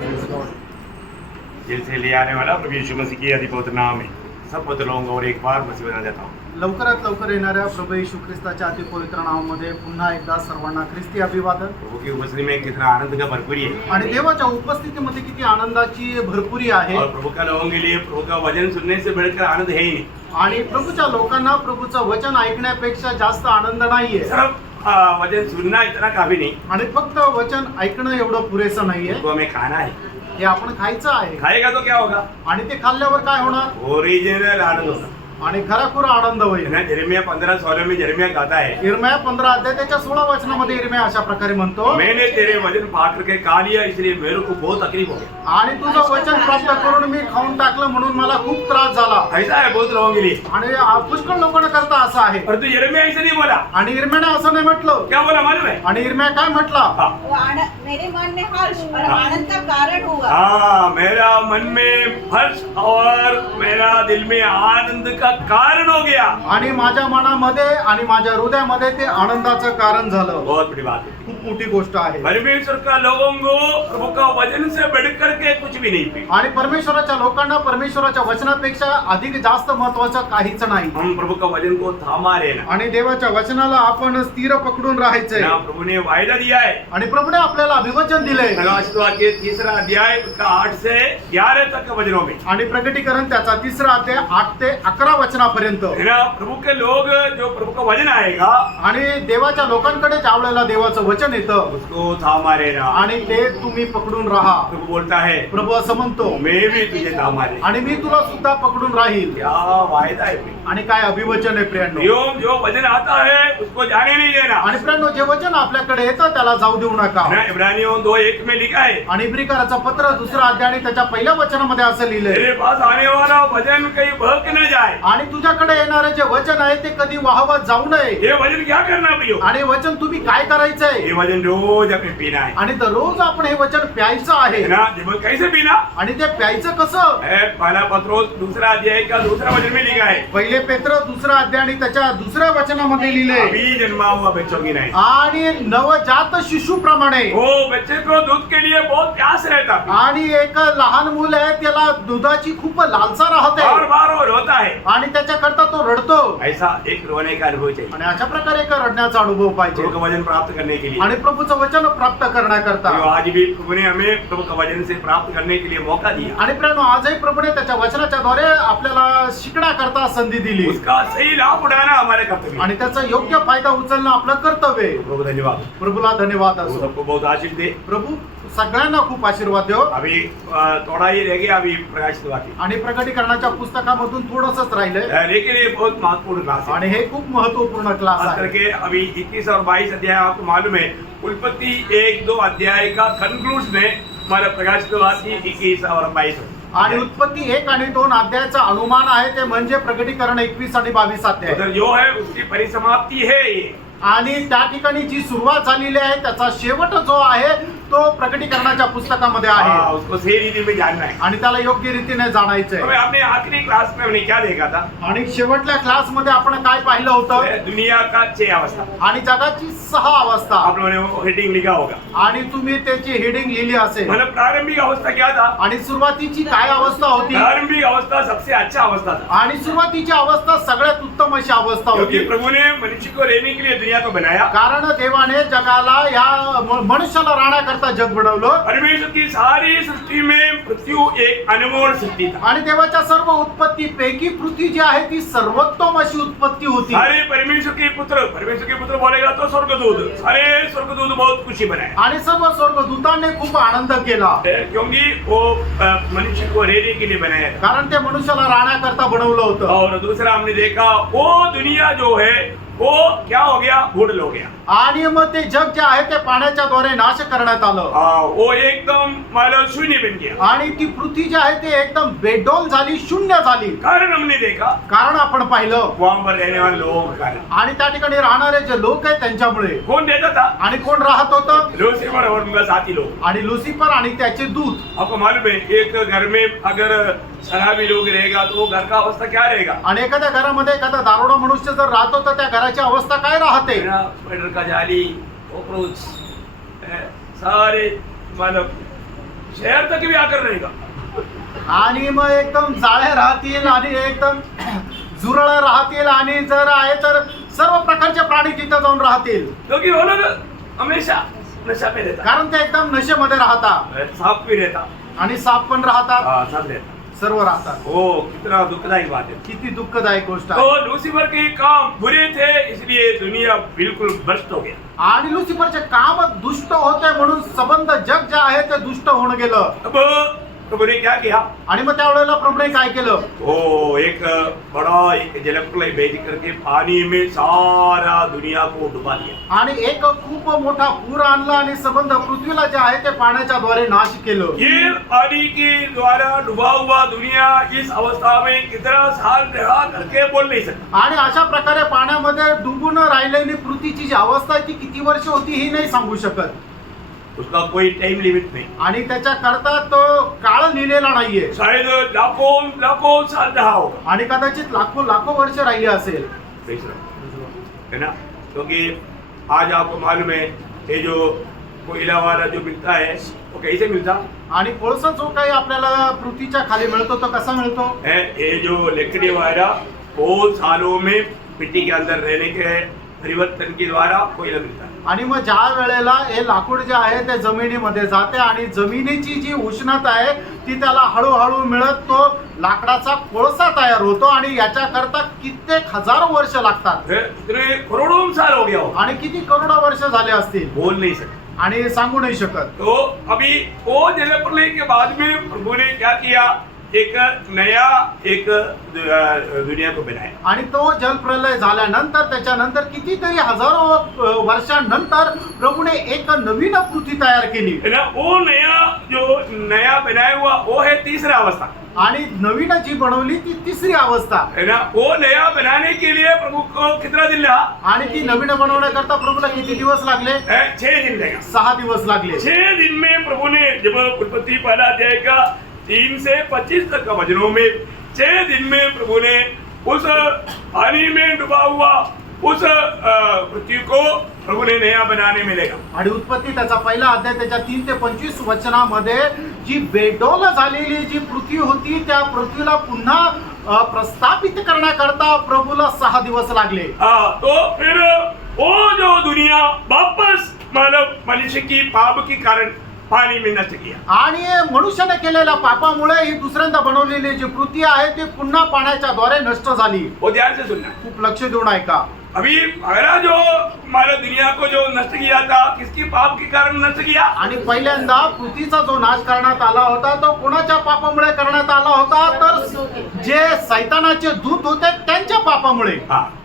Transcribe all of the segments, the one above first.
Gel से ले आने वाला प्रभु यीशु मसीह के अधिपवित्र नाम है सब पवित्र लोगों को और एक बार मसीह बना देता हूँ। लवकरात लवकर येणाऱ्या प्रभू येशू ख्रिस्ताच्या अतिपवित्र नावामध्ये पुन्हा एकदा सर्वांना ख्रिस्ती अभिवादन। प्रभु की उपस्थिति में कितना आनंद का भरपूरी है आणि देवाच्या उपस्थितीमध्ये किती आनंदाची भरपुरी आहे। और प्रभु का लोगों के लिए प्रभु का वचन सुनने से बढ़कर आनंद है ही नहीं। आणि प्रभूच्या लोकांना प्रभूचं वचन ऐकण्यापेक्षा जास्त आनंद नाहीये। सिर्फ वचन सुनना इतना काफी नहीं, आणि फक्त वचन ऐकणं एवढं पुरेसं नाहीये, उसको हमें खाना है। हे आपण खायचं आहे। खाएगा तो क्या होगा? आणि ते खाल्ल्यावर काय होणार? ओरिजिनल आनंद होगा। आणि खराखुर आनंद होईल। यिर्मयाह 15:16 में यिर्मयाह कहता है, यिर्मयाह 15 अध्याय त्याच्या 16 वचनामध्ये यिर्मयाह अशा प्रकारे म्हणतो, मैंने तेरे वचन पाठ करके खा लिया इसलिए मेरे को बहुत तकलीफ हो गई। आणि तुझं वचन प्राप्त करून मी खाऊन टाकलं म्हणून मला खूप त्रास झाला। ऐसा है बहुत लोगों के लिए। आणि पुष्कळ लोकांना करता असं आहे। पर तू यिर्मयाह ऐसे नहीं बोला। आणि यिर्मयाहने असं नाही म्हटलं। क्या बोला मालूम है? आणि यिर्मयाह काय म्हटला? मेरे मन में हर्ष और आनंद का कारण हुआ। हाँ, मेरा मन में हर्ष और मेरा दिल में आनंद का कारण हो गया। आणि माझ्या मनामध्ये आणि माझ्या हृदयामध्ये ते आनंदाचं कारण झालं। बहुत बड़ी बात है। खूप मोठी गोष्ट आहे। परमेश्वर का लोगों को प्रभु का वचन से बढ़कर के कुछ भी नहीं पी। आणि परमेश्वराच्या लोकांना परमेश्वराच्या वचनापेक्षा अधिक जास्त महत्त्वाचं काहीच नाही। हम प्रभु का वचन को थामा रहना। आणि देवाच्या वचनाला आपण स्थिर पकडून राहायचंय। ना प्रभु ने वायदा दिया है। आणि प्रभुने आपल्याला अभिवचन दिले। प्रकाशित वाक्य 3 अध्याय उसका 8 से 11 तक के वचनों में। आणि प्रकटीकरण त्याचा 3 अध्याय 8 ते 11 वचनापर्यंत। ना प्रभु के लोग जो प्रभु का वचन आएगा आणि देवाच्या लोकांकडे ज्यावेळेला देवाचं वचन येतं उसको थामा रहना। आणि ते तुम्ही पकडून राहा। प्रभु बोलता है, प्रभु असं म्हणतो, मैं भी तुझे थामा रहे। आणि मी तुला सुद्धा पकडून राहील। क्या वायदा है। आणि काय अभिवचन आहे प्रियांनो। जो वचन आता है उसको जाने नहीं देना। आणि प्रियांनो, जे वचन आपल्याकडे येतं त्याला जाऊ देऊ नका। इब्रानियों 2:1 में लिखा है, आणि इब्रिकराचं पत्र 2 अध्याय आणि त्याच्या पहिल्या वचनामध्ये असं लिहिलंय, तेरे पास आने वाला वचन कहीं बहक न जाए। आणि तुझ्याकडे येणारे जे वचन आहे ते कधी वाहवत जाऊ नये। ये वचन क्या करना प्रियो? आणि वचन तुम्ही काय करायचंय? ये वचन रोज हमें पीना है। आणि दररोज आपण हे वचन प्यायचं आहे। ना जब कैसे पीना आणि ते प्यायचं कसं? है? पहला पत्रोस 2 अध्याय का 2 वचन में लिखा है, पहिले पेत्र 2 अध्याय आणि त्याच्या 2 वचनामध्ये लिहिलंय, अभी जन्मा हुआ बच्चों की नहीं, आणि नवजात शिशुप्रमाणे। वो बच्चे को दूध के लिए बहुत प्यास रहता है। आणि एक लहान मुल आहे त्याला दुधाची खूप लालसा राहते, बार बार वो रोता है। आणि त्याच्याकरता तो रडतो। ऐसा एक रोने का अनुभव चाहिए आणि अशा प्रकारे एक रडण्याचा अनुभव पाहिजे प्रभु का वचन प्राप्त करने के लिए। आणि प्रभूचं वचन प्राप्त करण्याकरता। जो आज भी प्रभु ने हमें प्रभु का वचन से प्राप्त करने के लिए मौका दिया, आणि प्रियांनो, आजही प्रभूने त्याच्या वचनाच्या द्वारे आपल्याला शिकण्याकरता संधी दिली, उसका सही लाभ उठाना हमारे कर्तव्य। आणि त्याचा योग्य फायदा उचलणं आपलं कर्तव्य आहे। प्रभु धन्यवाद। प्रभूला धन्यवाद प्रभु असो। सबको बहुत आशीष दे। प्रभू सगळ्यांना खूप आशीर्वाद देव। अभी थोड़ा ही रह गया, अभी प्रकाशित वाक्य, आणि प्रकटीकरणाच्या पुस्तकामधून थोडंसंच राहिलंय, लेकिन ये बहुत महत्वपूर्ण क्लास है। आणि हे खूप महत्वपूर्ण क्लास खास आहे। करके अभी 21 और 22 अध्याय आपको मालूम है, उत्पत्ति 1-2 अध्याय का कंक्लूड में हमारा प्रकाशित वाक्य 21 और 22। आणि उत्पत्ती 1 आणि 2 अध्यायाचा अनुमान आहे ते म्हणजे प्रकटीकरण 21 आणि 22 अध्याय। उधर जो है उसकी परिसमाप्ति है ये। आणि त्या ठिकाणी जी सुरुवात झालेली आहे त्याचा शेवट जो आहे तो प्रकटीकरणाच्या पुस्तकामध्ये आहे, उसको सही रीति में जानना है। आणि त्याला योग्य रीतीने जाणायचंय। हमें अपने आखिरी क्लास में हमने क्या देखा था? आणि शेवटल्या क्लास मध्ये आपण काय पाहिलं होतं? दुनिया का 6 अवस्था। आणि जगाची 6 अवस्था। आप लोगों ने वो हेडिंग लिखा होगा, आणि तुम्ही त्याची हेडिंग लिहिली असेल। मतलब प्रारंभिक अवस्था क्या था? आणि सुरुवातीची काय अवस्था होती? प्रारंभिक अवस्था सबसे अच्छा अवस्था था, आणि सुरुवातीची अवस्था सगळ्यात उत्तम अशी अवस्था क्योंकि होती, प्रभु ने मनुष्य को रहने के लिए दुनिया को बनाया। कारण देवाने जगाला या मनुष्याला राहण्याकरता जग बनवलं। परमेश्वर की सारी सृष्टि में पृथ्वी एक अनमोल सृष्टि था। आणि देवाच्या सर्व उत्पत्तीपैकी पृथ्वी जी आहे ती सर्वोत्तम अशी उत्पत्ती होती। सारे परमेश्वर के पुत्र बोलेगा तो स्वर्गदूत, सारे स्वर्गदूत बहुत खुशी बनाए। आणि सर्व स्वर्गदूतांनी खूप आनंद केला, क्योंकि वो मनुष्य को रहने के लिए बनाया था। कारण ते मनुष्याला राहण्याकरता बनवलं होतं। और दूसरा हमने देखा, वो दुनिया जो है वो क्या हो गया? बूढ़ हो गया। आणि मग ते जग जे आहे ते पाण्याच्या द्वारे नाश करण्यात आलं। वो एकदम मतलब शून्य बन गया। आणि ती पृथ्वी जी आहे ते एकदम बेडोल झाली, शून्य झाली। कारण हमने देखा, कारण आपण पाहिलं वहां पर रहने वाले लोगों के कारण। आणि त्या ठिकाणी राहणारे जे लोक आहेत त्यांच्यामुळे। कौन रहता था? आणि कोण राहत होतं? लूसीफर और उनका साथी लोग। आणि लुसिफर आणि त्याचे दूत। आपको मालूम है, एक घर में अगर शराबी लोग रहेगा तो वो घर का अवस्था क्या रहेगा? आणि एखाद्या घरामध्ये एखादा दारुडा मनुष्य जर राहतो तर त्या घराची अवस्था काय राहते? स्पाइडर का जाली, कॉकरोच, सारे मतलब शहर तक भी आकर रहेगा। आणि मग एकदम जाळे राहतील आणि एकदम झुरळ राहतील आणि जर आहे तर सर्व प्रकारचे प्राणी तिथे जाऊन राहतील, क्योंकि वो लोग हमेशा नशा पे रहता, कारण ते एकदम नशेमध्ये राहतात सांप भी रहता, आणि साप पण राहतात, सब रहता। सर्व राहतात। ओ कितना दुखदायक बात है। किती दुःखदायक गोष्ट तो आहे। लूसीफर के काम बुरे थे, इसलिए दुनिया बिल्कुल भ्रष्ट हो गया। आणि लुसिफरचे काम दुष्ट होते म्हणून संबंध जग जे आहे ते दुष्ट होऊन गेलं। अब प्रभु ने क्या किया? आणि मग त्यावेळेला प्रभूने काय केलं? ओ एक बड़ा एक जलप्रलय भेज करके पानी में सारा दुनिया को डुबा दिया। आणि एक खूप मोठा पूर आणला आणि संबंध पृथ्वीला जे आहे ते पाण्याच्या द्वारे नाश केलं। ये पानी के द्वारा डुबा हुआ दुनिया इस अवस्था में कितना साल रहा करके बोल नहीं सकता। आणि अशा प्रकारे पाण्यामध्ये डुबून राहिलेली पृथ्वीची जी अवस्था आहे ती किती वर्ष होती हे नाही सांगू शकत। उसका कोई टाइम लिमिट नहीं, आणि त्याच्या करता तो काळ लिहिलेला नाहीये। शायद लाखों लाखों साल रहा होगा, आणि कदाचित लाखो लाखो वर्ष राहिली असेल, है ना? क्योंकि आज आपको मालूम है ये जो कोयला वाला जो मिलता है वो कैसे मिलता आणि कोळसा जो काही आपल्याला पृथ्वीच्या खाली मिळतो तो कसा मिळतो? है? ये जो लकड़ी वाला बहुत सालों में मिट्टी के अंदर रहने के परिवर्तन के द्वारा कोयला मिलता है। आणि मग ज्या वेळेला हे लाकूड जे आहे ते जमिनीमध्ये जाते आणि जमिनीची जी उष्णता आहे ती त्याला हळूहळू मिळत तो लाकडाचा कोळसा तयार होतो आणि याच्या करता कित्येक हजारो वर्ष लागतात। इतने करोड़ों साल हो गया हो, आणि किती करोडो वर्ष झाले असतील बोल नहीं सकते। आणि सांगू नाही शकत। तो अभी वो जलप्रलय के बाद में प्रभु ने क्या किया? एक नया एक दुनिया को बनाया। आणि तो जलप्रलय झाल्यानंतर त्याच्यानंतर कितीतरी हजारो वर्षांनंतर प्रभूने एक नवीन पृथ्वी तयार केली। है ना? वो नया बनाया हुआ वो है तीसरा अवस्था। आणि नवीन जी बनवली ती तिसरी अवस्था है ना? वो नया बनाने के लिए प्रभु को कितना दिन लगा? आणि ती नवीन बनवण्याकरता प्रभूला किती दिवस लागले? 6 दिन लगा। 6 दिवस लागले। 6 दिन में प्रभु ने जब उत्पत्ति पहला अध्याय का 3 से 25 तक का वचनों में 6 दिन में प्रभु ने उस पानी में डूबा हुआ उस पृथ्वी को प्रभु ने नया बनाने में लगा। आणि उत्पत्ती त्याचा पहिला अध्याय त्याच्या 3 ते 25 वचनामध्ये जी बेडोल झालेली जी पृथ्वी होती त्या पृथ्वीला पुन्हा प्रस्थापित करण्याकरता प्रभूला 6 दिवस लागले। तो फिर वो जो दुनिया वापस मानव मनुष्य की पाप के कारण पानी में नष्ट किया। आणि मनुष्याने केलेल्या पापामुळे ही दुसऱ्यांदा बनवलेली जी पृथ्वी आहे ती पुन्हा पाण्याच्या द्वारे नष्ट झाली। वो ध्यान से सुनना। खूप लक्ष देऊन ऐका। अभी पहला जो मानव दुनिया को जो नष्ट किया था किसकी पाप के कारण नष्ट किया? आणि पहिल्यांदा पृथ्वीचा जो नाश करण्यात आला होता तो कोणाच्या पापामुळे करण्यात आला होता? तर जे सैतानाचे दूत होते त्यांच्या पापामुळे।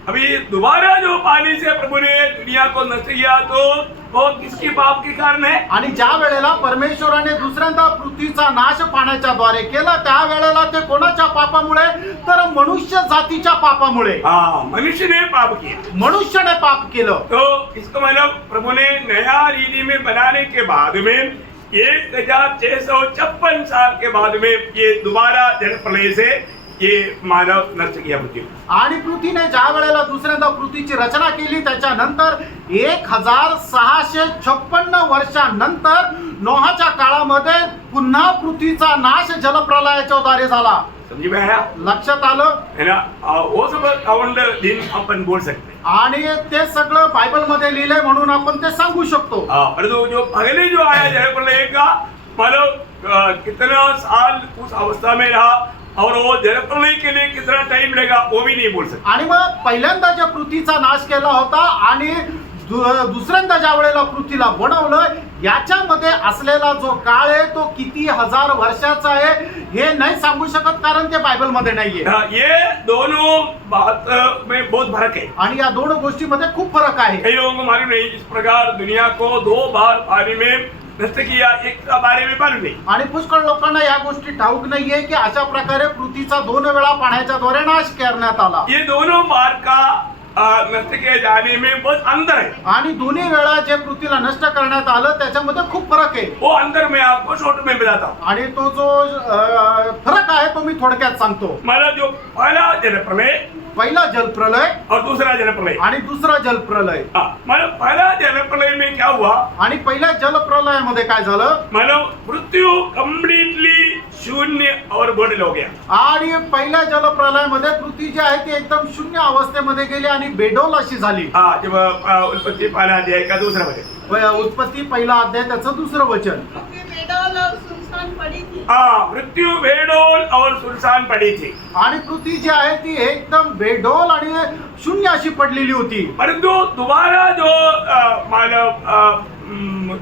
अभी दोबारा जो पानी से प्रभु ने दुनिया को नष्ट किया तो वो किसकी पाप के कारण है? आणि ज्या वेळेला परमेश्वराने दुसऱ्यांदा पृथ्वीचा नाश पाण्याच्या द्वारे केला त्या वेळेला ते कोणाच्या पापामुळे? तर मनुष्य जातीच्या पापामुळे। मनुष्य ने पाप किया, मनुष्याने पाप केलं। तो इसका मतलब प्रभु ने नया रीति में बनाने के बाद में 1656 साल के बाद में ये दोबारा जलप्रलय से ये मानव नष्ट किया पृथ्वी। आणि पृथ्वीने ज्या वेळेला दुसऱ्यांदा पृथ्वीची रचना केली त्याच्यानंतर 1656 वर्षांनंतर नोहाच्या काळामध्ये पुन्हा पृथ्वीचा नाश जलप्रलयाच्या द्वारे झाला। समझ में आया? लक्षात आलं? है ना? वो सब अकाउंट दिन अपन बोल सकते हैं। आणि ते सगळं बायबल मध्ये लिहिलंय म्हणून आपण ते सांगू शकतो। परंतु जो पहले जो आया जलप्रलय का मतलब कितना साल उस अवस्था में रहा और वो जलप्रलय के लिए कितना टाइम लगेगा वो भी नहीं बोल सकते। आणि मग पहिल्यांदा ज्या पृथ्वीचा नाश केला होता आणि दुसऱ्यांदा ज्या वेळेला पृथ्वीला बनवलं याच्यामध्ये असलेला जो काळ आहे तो किती हजार वर्षाचा आहे हे नाही सांगू शकत कारण ते बायबल मध्ये नाहीये। ये दोनों बात में बहुत फर्क है आणि या दोन गोष्टीमध्ये खूप फरक आहे। कई लोगों को मालूम नहीं इस प्रकार दुनिया को 2 बार पानी में नष्ट किया, एक का बारे में मालूम नहीं। आणि पुष्कळ लोकांना या गोष्टी ठाऊक नाहीये की अशा प्रकारे पृथ्वीचा 2 वेळा पाण्याच्या द्वारे नाश करण्यात आला। ये दोनों बार का नष्ट किए जाने में बहुत अंतर है आणि दोन्ही वेळा जे पृथ्वीला नष्ट करण्यात आलं त्याच्यामध्ये खूप फरक आहे। वो अंतर मैं आपको शॉर्ट में बताता हूँ। आणि तो जो फरक आहे तो मी थोडक्यात सांगतो। मला जो पहला जलप्रलय पहिला जलप्रलय और दूसरा जलप्रलय आणि दुसरा जलप्रलय। मतलब पहला जलप्रलय में क्या हुआ? आणि पहिल्या जलप्रलयामध्ये काय झालं? मानव मृत्यु का शून्य और बुढ़ हो गया। आणि पहिल्या जलप्रलयामध्ये पृथ्वी जी आहे ती एकदम शून्य अवस्थेमध्ये गेली आणि बेडोल अशी झाली. हाँ, जब उत्पत्ति पहला अध्याय का दूसरा वचन। उत्पत्ती पहिला अध्याय त्याचं दुसरं वचन. पृथ्वी बेडौल और सुनसान पड़ी थी. हाँ, मृत्यु बेडोल और सुनसान पड़ी थी। आणि पृथ्वी जी आहे ती एकदम बेडोल आणि शून्य अशी पडलेली होती. परंतु दोबारा जो मानव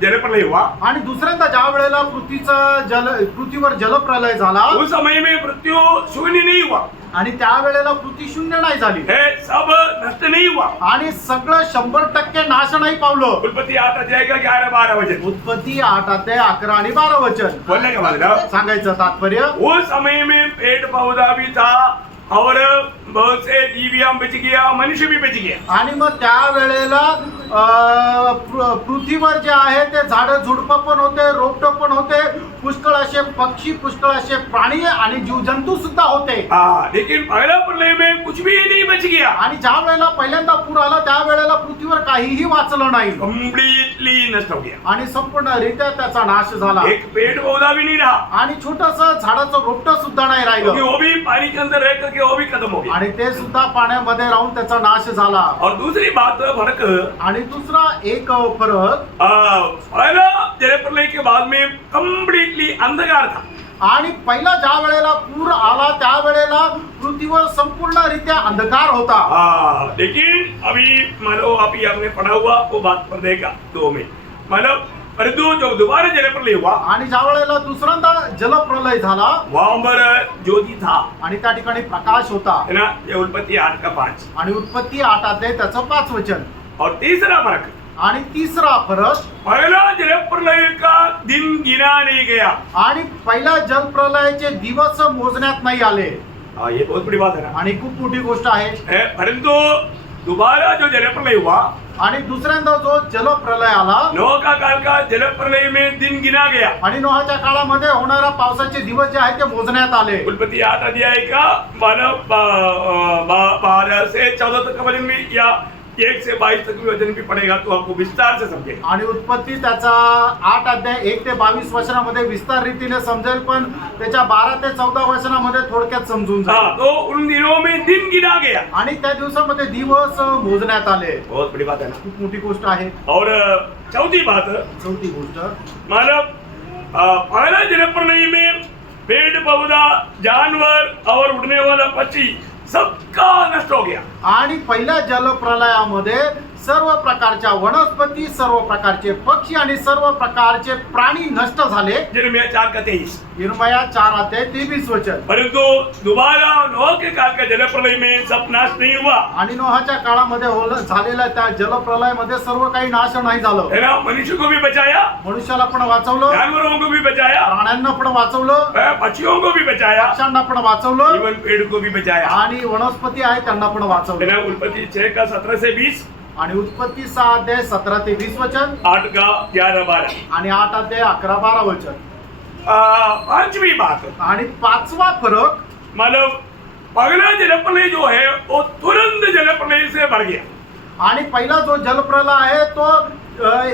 जलप्रलय हुआ, आणि दुसऱ्यांदा ज्या वेळेला पृथ्वीवर जलप्रलय झाला उस समय में मृत्यु शून्य नहीं हुआ, आणि त्यावेळेला पृथ्वी शून्य नाही झाली है सब नष्ट नहीं हुआ। आणि सगळं 100% नाश नाही पावलं. उत्पत्ति 8 अध्याय का 11-12 वचन। उत्पत्ती 8 अध्याय 11 आणि 12 वचन. बोलने का मतलब सांगायचं तात्पर्य, उस समय में पेड़ पौधा भी था और बहुत से जीवियां बच गया, मनुष्य भी बच गया। आणि मग त्यावेळेला पृथ्वीवर जे आहे ते झाडं झुडपं पण होते, रोपटं पण होते, पुष्कळ असे पक्षी, पुष्कळ असे प्राणी आणि जीवजंतू सुद्धा होते. लेकिन पहला प्रलय में कुछ भी नहीं बच गया। आणि ज्या वेळेला पहिल्यांदा पूर आला त्यावेळेला पृथ्वीवर काहीही वाचलं नाही कंप्लीटली नष्ट हो गया आणि संपूर्णरित्या त्याचा नाश झाला. एक पेड़ पौधा भी नहीं रहा, आणि छोटंसं झाडाचं रोपटं सुद्धा नाही क्योंकि राहिलं वो भी पानी के अंदर रह करके वो भी खत्म हो गया। आणि ते सुद्धा पाण्यामध्ये राहून त्याचा नाश झाला. और दूसरी बात फर्क, आणि दुसरा एक फरक, पहला जलप्रलय के बाद में कंप्लीटली अंधकार था। आणि पहिला ज्या वेळेला पूर आला त्यावेळेला पृथ्वीवर संपूर्णरित्या अंधकार होता. लेकिन अभी मानो अभी आपने पढ़ा हुआ वो बात पर देगा 2 में, मतलब परंतु जो दोबारा जलप्रलय हुआ आणि ज्या वेळेला दुसऱ्यांदा जलप्रलय झाला वहां पर ज्योति था, आणि त्या ठिकाणी प्रकाश होता. है ना, ये उत्पत्ति 8 का 5। आणि उत्पत्ती 8 अध्याय त्याचं 5 वचन. और तीसरा फर्क, आणि तिसरा फरक, पहला जलप्रलय का दिन गिना नहीं गया। आणि पहिल्या जलप्रलयाचे दिवस मोजण्यात नाही आले. ये बहुत बड़ी बात है ना। आणि खूप मोठी गोष्ट आहे. परंतु दोबारा जो जलप्रलय हुआ, आणि दुसऱ्यांदा जो जलप्रलय आला, नोह का काल का जलप्रलय में दिन गिना गया। आणि नोहाच्या काळामध्ये होणारा पावसाचे दिवस जे आहेत ते मोजण्यात आले. उत्पत्ति 8 अध्याय का 12 से 14 तक का वचन भी या 1 से 22 तक भी वचन भी पड़ेगा तो आपको विस्तार से समझेगा। आणि उत्पत्ती त्याचा 8 अध्याय 1 ते 22 वचनामध्ये विस्तार रीतीने समजेल, पण त्याच्या 12 ते 14 वचनामध्ये थोडक्यात समजून जाईल. तो उन दिनों में दिन गिना गया। आणि त्या दिवसामध्ये दिवस मोजण्यात आले. बहुत बड़ी बात है ना। खूप मोठी गोष्ट आहे. और चौथी बात, चौथी गोष्ट, मानव पहला जलप्रलय में पेड़ पौधा, जानवर और उड़ने वाला पक्षी सबका नष्ट हो गया. आणि पहिल्या जलप्रलयामध्ये सर्व प्रकारच्या वनस्पती, सर्व प्रकारचे पक्षी आणि सर्व प्रकारचे प्राणी नष्ट झाले. यिर्मयाह 4 का 23। यिर्मयाह 4 अध्याय 23 वचन. परंतु दोबारा नोह के काल का जलप्रलय में सब नाश नहीं हुआ। आणि नोहाच्या काळामध्ये झालेल्या त्या जलप्रलयामध्ये सर्व काही नाश नाही झालं. है ना, मनुष्य को भी बचाया, मनुष्याला पण वाचवलं, जानवरों को भी बचाया, प्राण्यांना पण वाचवलं, पक्षियों को भी बचाया, पक्ष्यांना पण वाचवलं, इवन पेड़ को भी बचाया। आणि वनस्पती आहे त्यांना पण है वाचवलं. ना, उत्पत्ति 6 का 17 से 20, आणि उत्पत्ती 6 अध्याय 17 ते 20 वचन, 8 का 11-12। आणि 8 अध्याय 11-12 वचन. पांचवी बात, आणि पाचवा फरक, मतलब पहला जलप्रलय जो है वो तुरंत जलप्रलय से भर गया। आणि पहिला जो जलप्रलय आहे तो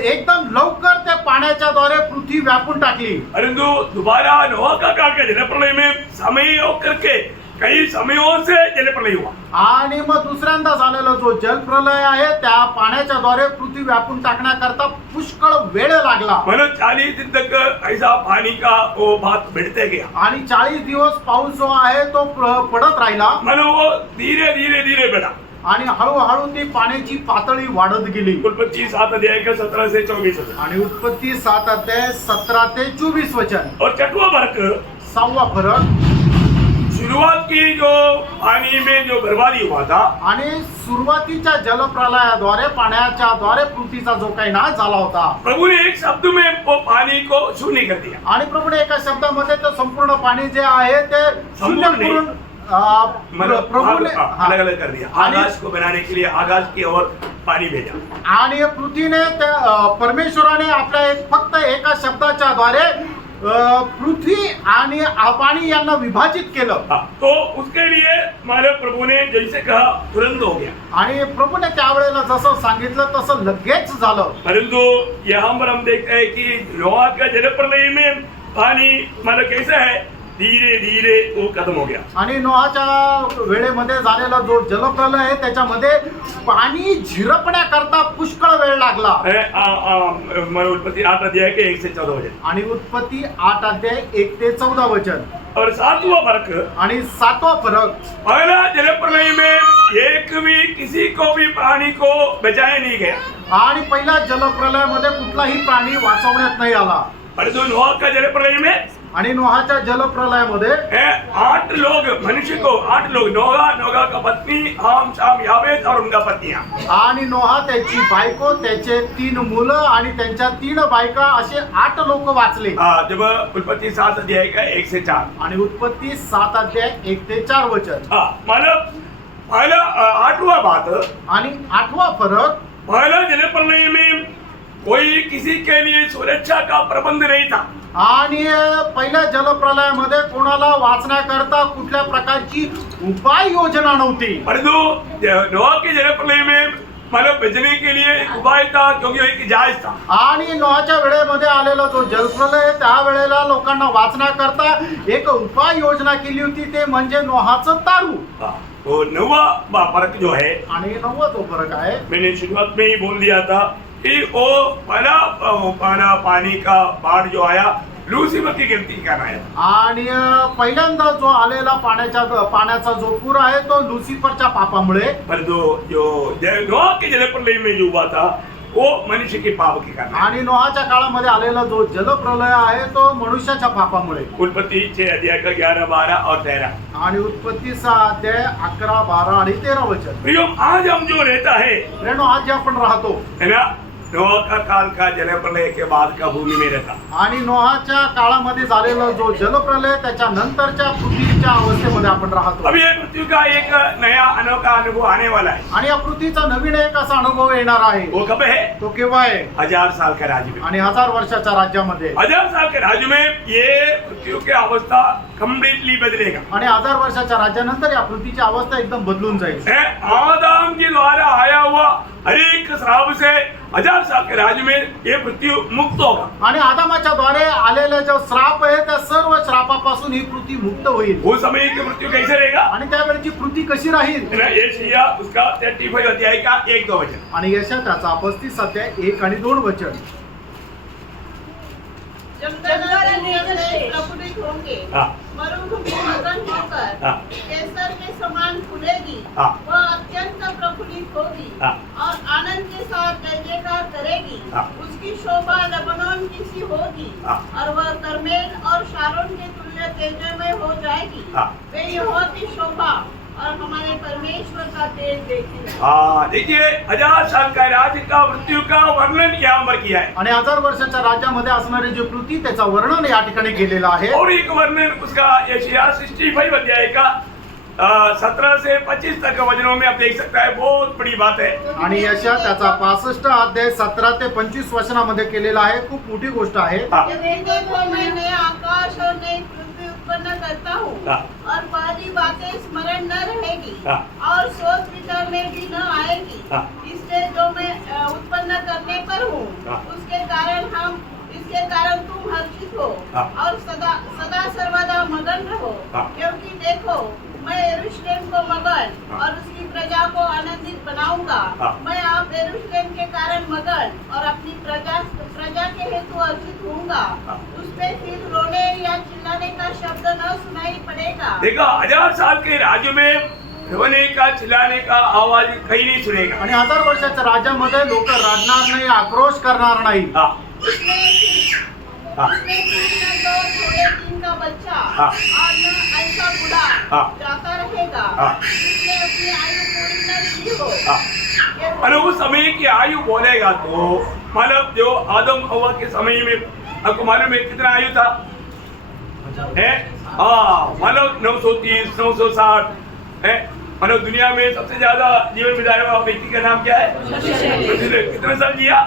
एकदम लवकर त्या पाण्याच्या द्वारे पृथ्वी व्यापून टाकली. परंतु दोबारा नोह का काल का जलप्रलय में समय होकर के कई समयों से जलप्रलय हुआ। आणि मग दुसऱ्यांदा झालेला जो जलप्रलय आहे त्या पाण्याच्या द्वारे पृथ्वी व्यापून टाकण्याकरता पुष्कळ वेळ लागला. मतलब 40 दिन तक ऐसा पानी का वो बात बढ़ते गया। आणि 40 दिवस पाऊस जो आहे तो पडत राहिला. मतलब वो धीरे धीरे धीरे बढ़ा आणि हळूहळू ती पाण्याची पातळी वाढत गेली. उत्पत्ति 7 अध्याय का 17 से 24 वचन। आणि उत्पत्ती 7 अध्याय 17 ते 24 वचन. और छठवां फर्क, 6वा फरक, शुरुआत की जो पानी में जो बर्बादी हुआ था, आणि सुरुवातीच्या जलप्रलयाद्वारे पाण्याच्या द्वारे पृथ्वीचा जो काही नाश झाला होता, प्रभु ने एक शब्द में वो पानी को शून्य कर दिया। आणि प्रभूने एका शब्दामध्ये ते संपूर्ण पाणी जे आहे ते शून्य संपूर्ण करून मतलब प्रभूने अलग अलग कर दिया। आकाश को बनाने के लिए आकाश की ओर पानी भेजा। आणि पृथ्वीने परमेश्वराने आपल्या फक्त एका शब्दाच्या द्वारे पृथ्वी आणि पाणी यांना विभाजित केलं। तो उसके लिए हमारे प्रभु ने जैसे कहा तुरंत हो गया। आणि प्रभूने त्यावेळेला जसं सांगितलं तसं लगेच झालं। परंतु यहाँ पर हम देखते हैं कि नोह का जलप्रलय में पानी मतलब कैसा है, धीरे धीरे वो खत्म हो गया। आणि नोहाच्या वेळेमध्ये झालेला जो जलप्रलय आहे त्याच्यामध्ये पाणी झिरपण्याकरता पुष्कळ वेळ लागला. उत्पत्ति 8 अध्याय के 1 से 14 वचन। आणि उत्पत्ती 8 अध्याय 1 ते 14 वचन. और 7वां फर्क, आणि 7वां फरक, पहला जलप्रलय में एक भी किसी को भी प्राणी को बचाया नहीं गया। आणि पहिल्या जलप्रलयामध्ये कुठलाही प्राणी वाचवण्यात नाही आला. और जो नोह का जलप्रलय में आणि नोहाच्या जलप्रलयामध्ये 8 लोग, मनुष्य को 8 लोग, नोहा का पत्नी, हाम, शाम, यावेत और उनका पत्नियां। आणि नोहा, त्याची बायको, त्याचे 3 मुलं आणि त्यांच्या 3 बायका असे 8 लोक वाचले. जब उत्पत्ति 7 अध्याय का 1 से 4। आणि उत्पत्ती 7 अध्याय 1 ते 4 वचन. मतलब पहला 8वां बात, आणि 8वां फरक, पहला जलप्रलय में कोई किसी के लिए सुरक्षा का प्रबंध नहीं था। आणि पहिल्या जलप्रलयामध्ये कोणाला वाचण्याकरता कुठल्या प्रकारची उपाय योजना नव्हती. परंतु नोह के जलप्रलय में मतलब बचने के लिए एक उपाय था, क्योंकि एक जहाज था। आणि नोहाच्या वेळेमध्ये आलेला जो जलप्रलय, त्या वेळेला लोकांना वाचण्याकरता एक उपाय योजना केली होती, ते म्हणजे नोहाचं तारू. तो 9वां फर्क जो है, आणि 9वा जो फरक आहे, मैंने शुरुआत में ही बोल दिया था कि वो पहला पानी का बाढ़ जो आया लूसीफर की गिनती करना है। आणि पहिल्यांदा जो आलेला पाण्याचा जो पूर आहे तो लुसिफरच्या पापामुळे. पर जो नोह के जलप्रलय में जो हुआ था वो मनुष्य के पाप के कारण। आणि नोहाच्या काळामध्ये आलेला जो जलप्रलय आहे तो मनुष्याच्या पापामुळे. उत्पत्ति 6 अध्याय का 11, 12 और 13। आणि उत्पत्ती 6 अध्याय 11, 12 आणि 13 वचन. प्रियो, आज हम जो रहता है प्रेरणो, आज जे आपण राहतो, है ना, नोह का काल का जलप्रलय के बाद का भूमि में रहता। आणि नोहाच्या काळामध्ये झालेला जो जलप्रलय त्याच्या नंतरच्या पृथ्वीच्या अवस्थेमध्ये आपण राहतो. अब ये पृथ्वी का एक नया अनोखा अनुभव आने वाला है। आणि या पृथ्वीचा नवीन एक असा अनुभव येणार आहे. वो कब है? तो केव्हा आहे? 1000 साल के राज्य में। आणि 1000 वर्षाच्या राज्यामध्ये. 1000 साल के राज्य में ये पृथ्वी की अवस्था कंप्लीटली बदलेगा। आणि 1000 वर्षाच्या राज्यानंतर या पृथ्वीची अवस्था एकदम बदलून जाईल. आदम के द्वारा आया हुआ हर एक श्राप से 1000 साल के राज्य में ये पृथ्वी मुक्त होगा। आणि आदामाच्या द्वारे आलेले जो श्राप आहे त्या सर्व श्रापापासून ही पृथ्वी मुक्त होईल. वो समय की मृत्यु कैसे रहेगा? आणि त्यावेळची पृथ्वी कशी राहील? यशाया उसका 35 अध्याय का 1-2 वचन। आणि यशा त्याचा 35 अध्याय 1 आणि 2 वचन. प्रफुल्लित होंगे, हाँ। मरुभूमि मगन होकर हाँ। केसर के समान फूलेगी, हाँ। वह अत्यंत प्रफुल्लित होगी हाँ। और आनंद के साथ जय जयकार करेगी। हाँ। उसकी शोभा लेबनोन की सी होगी, हाँ। और वह कर्मेल और शारोन के तुल्य तेजोमय हो जाएगी। हाँ। वे यहोवा की शोभा और हमारे परमेश्वर का तेज देखेंगे। देखिए 1000 साल का राज्य का मृत्यू का वर्णन यहाँ पर किया है। आणि 1000 वर्षाच्या राज्यामध्ये असणारी जी पृथ्वी त्याचा वर्णन या ठिकाणी केलेलं आहे. और एक वर्णन उसका यशाया 65 अध्याय का 17 से 25 तक वचनों में आप देख सकता है। बहुत बड़ी बात है। आणि यशा त्याचा 65 अध्याय 17 ते 25 वचनामध्ये केलेला आहे. खूप मोठी गोष्ट आहे. देखो, मैं नए आकाश और नई पृथ्वी उत्पन्न करता हूँ, और पहली बातें स्मरण न रहेगी, और सोच विचार में भी न आएगी। इसलिए जो मैं उत्पन्न करने पर हूँ, इसके कारण तुम हर्षित हो और सदा सर्वदा मगन रहो। क्योंकि देखो, मैं यरूशलेम को मगन और उसकी प्रजा को आनंदित बनाऊंगा। मैं आप यरूशलेम के कारण मगन और अपनी प्रजा के हेतु हर्षित होऊंगा। उसमें फिर रोने या चिल्लाने का शब्द न सुनाई पड़ेगा। देखो, 1000 साल के राज्य में रोने का चिल्लाने का आवाज कहीं नहीं सुनेगा। आणि 1000 वर्षाच्या राज्यामध्ये लोक रडणार नाही, आक्रोश करणार नाही. उसमें न तो थोड़े दिन का बच्चा और न ऐसा बूढ़ा जाता रहेगा, जिसने अपनी आयु पूरी न की हो। और उस समय की आयु बोलेगा तो मतलब जो आदम हवा के समय में आपको मालूम है कितना आयु था? है मतलब 930, 960 है। मतलब दुनिया में सबसे ज्यादा जीवन बिताया हुआ व्यक्ति का नाम क्या है? कितने साल जिया?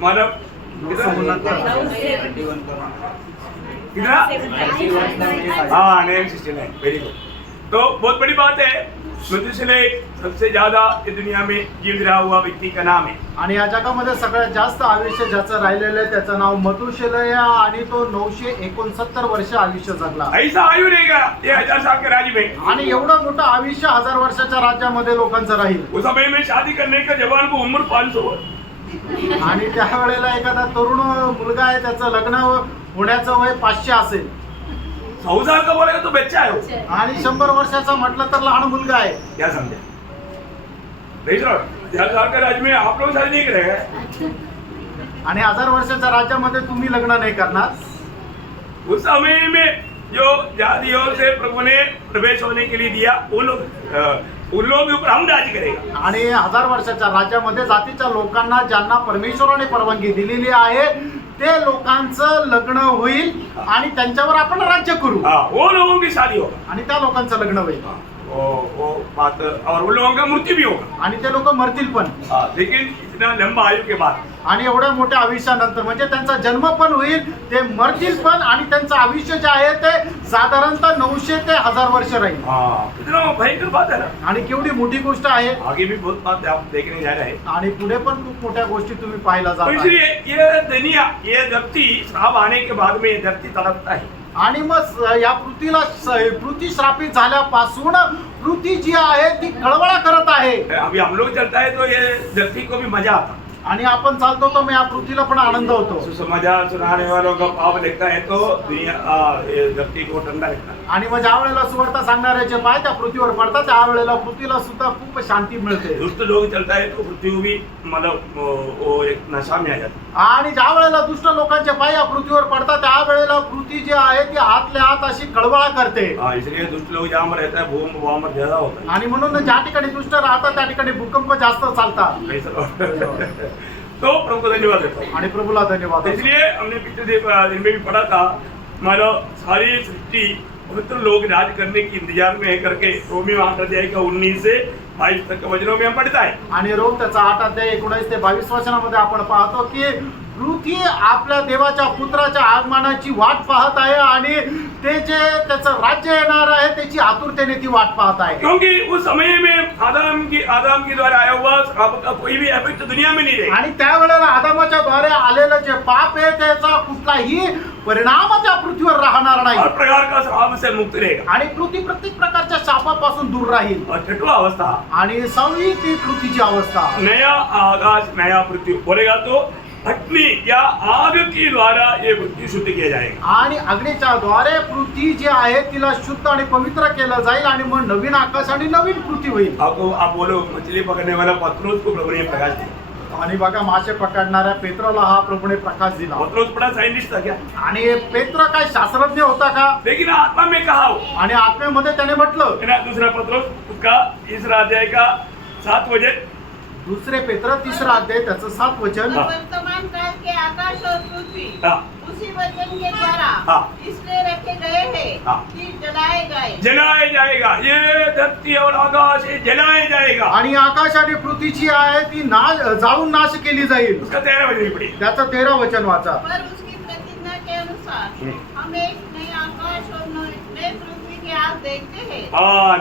मतलब कितना? 969। Very good. तो बहुत बड़ी बात है। मथुसेलह सबसे ज्यादा इस दुनिया में जीवित रहा हुआ व्यक्ति का नाम है। आणि या जगामध्ये सगळ्यात जास्त आयुष्य ज्याचं राहिलेलं आहे त्याचं नाव मथुसेलह आहे आणि तो 969 वर्ष आयुष्य जगला. ऐसा आयु रहेगा ये 1000 साल के राज्य में। आणि एवढं मोठं आयुष्य 1000 वर्षाच्या राज्यामध्ये लोकांचं राहील. उस समय में शादी करने का जवान को उम्र 500 हो। आणि त्यावेळेला एखादा तरुण मुलगा आहे त्याचं लग्न होण्याचं वय 500 असेल 100 साल का बोलेगा तो बच्चा है वो। आणि 100 वर्षाचा म्हटलं तर लहान मुलगा आहे. क्या समझे? नहीं सर, 1000 साल के राज्य में आप लोग शादी नहीं करेंगे। आणि 1000 वर्षाच्या राज्यामध्ये तुम्ही लग्न नाही करणार. उस समय में जो जातियों से प्रभु ने प्रवेश होने के लिए दिया उन लोगों के ऊपर हम राज करेगा। आणि 1000 वर्षाच्या राज्यामध्ये जातीच्या लोकांना ज्यांना परमेश्वराने परवानगी दिलेली आहे ते लोकांचं लग्न होईल आणि त्यांच्यावर आपण राज्य करू. वो लोगों की शादी होगा आणि त्या लोकांचं लग्न होईल वो बात, और उन लोगों का मृत्यु भी होगा। आणि ते लोक मरतील पण. लेकिन इतना लंबा आयु के बाद आणि एवढ्या मोठ्या आयुष्यानंतर म्हणजे त्यांचा जन्म पण होईल ते मरतील पण आणि त्यांचं आयुष्य जे आहे ते साधारणतः 900 ते 1000 वर्ष राहील. इतना भयंकर बात है ना। आणि केवढी मोठी गोष्ट आहे. आगे भी बहुत बात आप देखने जा रहे हैं आणि पुढे पण खूप मोठ्या गोष्टी तुम्ही पाहायला तो जाता. इसलिए ये दुनिया ये धरती श्राप आने के बाद में ये धरती तड़पता है। आणि मग या पृथ्वी श्रापित झाल्यापासून पृथ्वी जी आहे ती कळवळा करत आहे. अभी हम लोग चलता है तो ये धरती को भी मजा आता। आणि आपण चालतो तो मग या पृथ्वीला पण आनंद होतो. सुसमाचार सुनाने वालों का पाप देखता है तो दुनिया ये धरती को ठंडा लगता है। आणि मग ज्या वेळेला सुवार्ता सांगणाऱ्याचे पाय त्या पृथ्वीवर पडतात त्या वेळेला पृथ्वीला सुद्धा खूप शांती मिळते. दुष्ट लोग चलता है तो पृथ्वी भी मतलब वो एक नशा में आ जाती है। आणि ज्या वेळेला दुष्ट लोकांचे पाय या पृथ्वीवर पडतात त्या वेळेला पृथ्वी जी आहे ती आतल्या आत अशी कळवळा करते. इसलिए दुष्ट लोग जहाँ पर रहता है भूकंप वहाँ पर ज्यादा होता आणि म्हणून ज्या ठिकाणी दुष्ट राहतात त्या ठिकाणी भूकंप जास्त चालतात. है। तो प्रभु को धन्यवाद देता हूँ। आणि प्रभूला धन्यवाद. इसलिए हमने पिछले दिन में भी पढ़ा था मानो सारी सृष्टि पवित्र लोग राज करने की इंतजार में है करके रोमी 8 अध्याय का 19 से 22 तक के वचनों में हम पढ़ता है। आणि रोम त्याचा 8 अध्याय 19 ते 22 वचनामध्ये आपण पाहतो की पृथ्वी आपल्या देवाच्या पुत्राच्या आगमनाची वाट पाहत आहे आणि ते जे त्याचं राज्य येणार आहे त्याची आतुरतेने ती वाट पाहत आहे. क्योंकि उस समय में आदम के द्वारा आया हुआ श्राप का कोई भी इफेक्ट दुनिया में नहीं रहेगा। आणि त्यावेळेला आदामाच्या द्वारे आलेलं जे पाप आहे त्याचा कुठलाही परिणाम त्या पृथ्वीवर राहणार नाही. हर प्रकार का श्राप से मुक्त रहेगा आणि पृथ्वी प्रत्येक प्रकारच्या शापापासून दूर राहील. और छठवा अवस्था आणि 6वी ती पृथ्वीची अवस्था नया आकाश नया पृथ्वी बोलेगा तो अग्नि या आग के द्वारा ये पृथ्वी शुद्ध किया जाएगा। आणि अग्नीच्या द्वारे पृथ्वी जी आहे तिला शुद्ध आणि पवित्र केलं जाईल आणि मग नवीन आकाश आणि नवीन पृथ्वी होईल. आपको आप बोलो मछली पकड़ने वाला पत्रोस को प्रभु ने प्रकाश दिया। आणि बघा मासे पकडणाऱ्या पेत्राला हा प्रभूने प्रकाश दिला. पत्रोस बड़ा साइंटिस्ट था क्या? आणि पेत्र काय शास्त्रज्ञ होता का? लेकिन आत्मा में कहा हो आणि आत्म्यामध्ये त्याने म्हटलं है ना। दूसरा पत्रोस उसका 3 अध्याय का 7 वचन, दुसरे पेत्र 3 अध्याय त्याचं 7 वचन. वर्तमान काल के आकाश और पृथ्वी हाँ। उसी वचन के द्वारा हाँ। इसलिए रखे गए हैं हाँ। कि जलाए गए जलाया जाएगा। ये धरती और आकाश ये जलाया जाएगा। आणि आकाश आणि पृथ्वीची आहे ती जाळून नाश केली जाईल. उसका 13 वचन पढ़ी। त्याचं 13 वचन वाचा. पर उसकी प्रतिज्ञा के अनुसार हम एक नए आकाश और नए पृथ्वी के आज देखते हैं।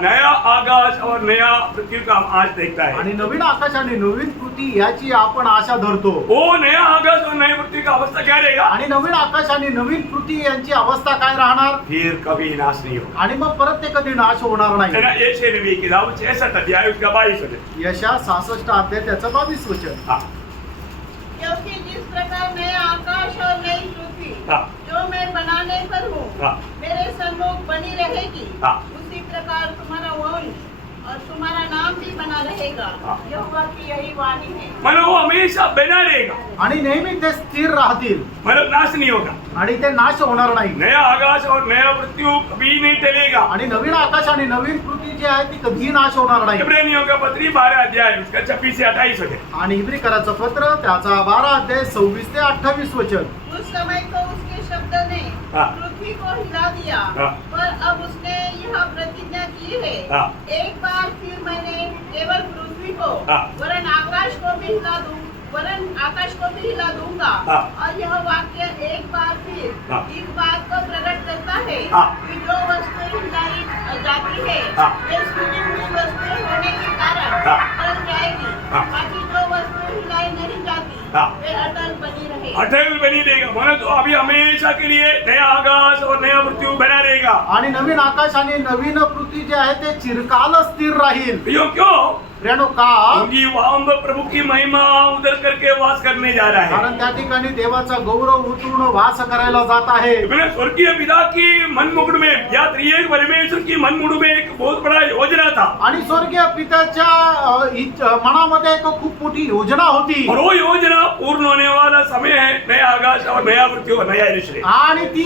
नया आकाश और नया पृथ्वी का हम आज देखता है। आणि नवीन आकाश आणि नवीन पृथ्वी याची आपण आशा धरतो. वो नया आकाश और नई पृथ्वी का अवस्था क्या रहेगा? आणि नवीन आकाश आणि नवीन पृथ्वी यांची अवस्था काय राहणार? फिर कभी नाश नहीं होगा। आणि मग परत ते कधी नाश होणार नाही. है ना। यशायाह नबी की किताब 66 अध्याय उसका 22 वचन। यशा 66 अध्याय त्याचं 22 वचन. हाँ। क्योंकि जिस प्रकार नया आकाश और नई पृथ्वी हाँ। जो मैं बनाने पर हूँ हाँ। मेरे सम्मुख बनी रहेगी हाँ। उसी प्रकार तुम्हारा वंश और तुम्हारा नाम भी बना रहेगा। हाँ। यहोवा की यही वाणी है। मतलब वो हमेशा बना रहेगा। आणि नेहमी ते स्थिर राहतील मतलब नाश नहीं होगा। आणि ते नाश होणार नाही. नया आकाश और नया पृथ्वी कभी नहीं टलेगा। आणि नवीन आकाश आणि नवीन पृथ्वी जी आहे ती कधीही नाश होणार नाही. इब्रानियों का पत्री 12 अध्याय उसका 26 से 28 वचन। आणि इब्रिकराचं पत्र त्याचा 12 अध्याय 26 ते 28 वचन. उस समय तो उसके शब्द ने हाँ। पृथ्वी को हिला दिया। हाँ। पर अब उसने यह प्रतिज्ञा की है। हाँ। एक बार फिर मैंने केवल पृथ्वी को हाँ। वरन आकाश को भी हिला दूं वरन आकाश को भी हिला दूंगा। हाँ। और यह वाक्य एक बार फिर हाँ। इस बात को प्रकट करता है हाँ। कि जो वस्तुएं हिलाई जाती है हाँ। वे सूजी हुई वस्तुएं होने के कारण हाँ। टल जाएगी। हाँ। बाकी जो वस्तुएं हिलाई नहीं जाती हाँ। वे अटल बनी रहे। अटल बनी रहेगा, माना तो अभी हमेशा के लिए नया आकाश और नया मृत्यू बना रहेगा। आणि नवीन आकाश आणि नवीन पृथ्वी जे आहे ते चिरकाल स्थिर राहील। क्यों? रेणुका क्योंकि वहां पर प्रभु की महिमा उधर करके वास करने जा रहा है। कारण त्या ठिकाणी देवाचा गौरव उतरून वास करायला जात आहे। मैंने स्वर्गीय पिता की मनमुकुट में या त्रिएक परमेश्वर की मनमुकुट में एक बहुत बड़ा योजना था, आणि स्वर्गीय पित्याच्या मनामध्ये एक खूप मोठी योजना होती और वो योजना पूर्ण होने वाला समय है नया आकाश और नया मृत्यू और नया यरूशलेम। आणि ती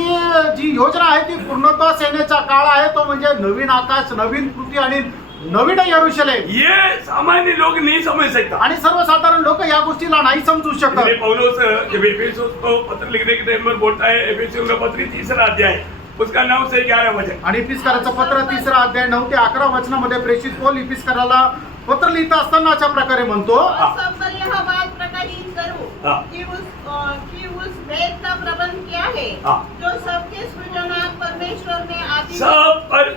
जी योजना आहे ती पूर्णत्वास येण्याचा काळ आहे, तो म्हणजे नवीन आकाश, नवीन पृथ्वी आणि नवीन यरूशलेम। ये सामान्य लोग नहीं समझ सकता। आणि सर्वसाधारण लोक या गोष्टीला नाही समजू शकत। इसलिए पौलुस जब एफेसुस को पत्र लिखने के टाइम पर बोलता है, एफेसियों का पत्र 3 अध्याय उसका 9 से 11 वचन, आणि इफिसकाराचं पत्र 3 अध्याय 9 ते 11 वचनामध्ये प्रेषित पौल इफिसकाराला पत्र लिहिता असताना अशा प्रकारे म्हणतो, हाँ। और सब पर यह बात प्रकाशित करूं हाँ। कि उस भेद का प्रबंध क्या है हाँ। जो सबके सृजनहार परमेश्वर में आदि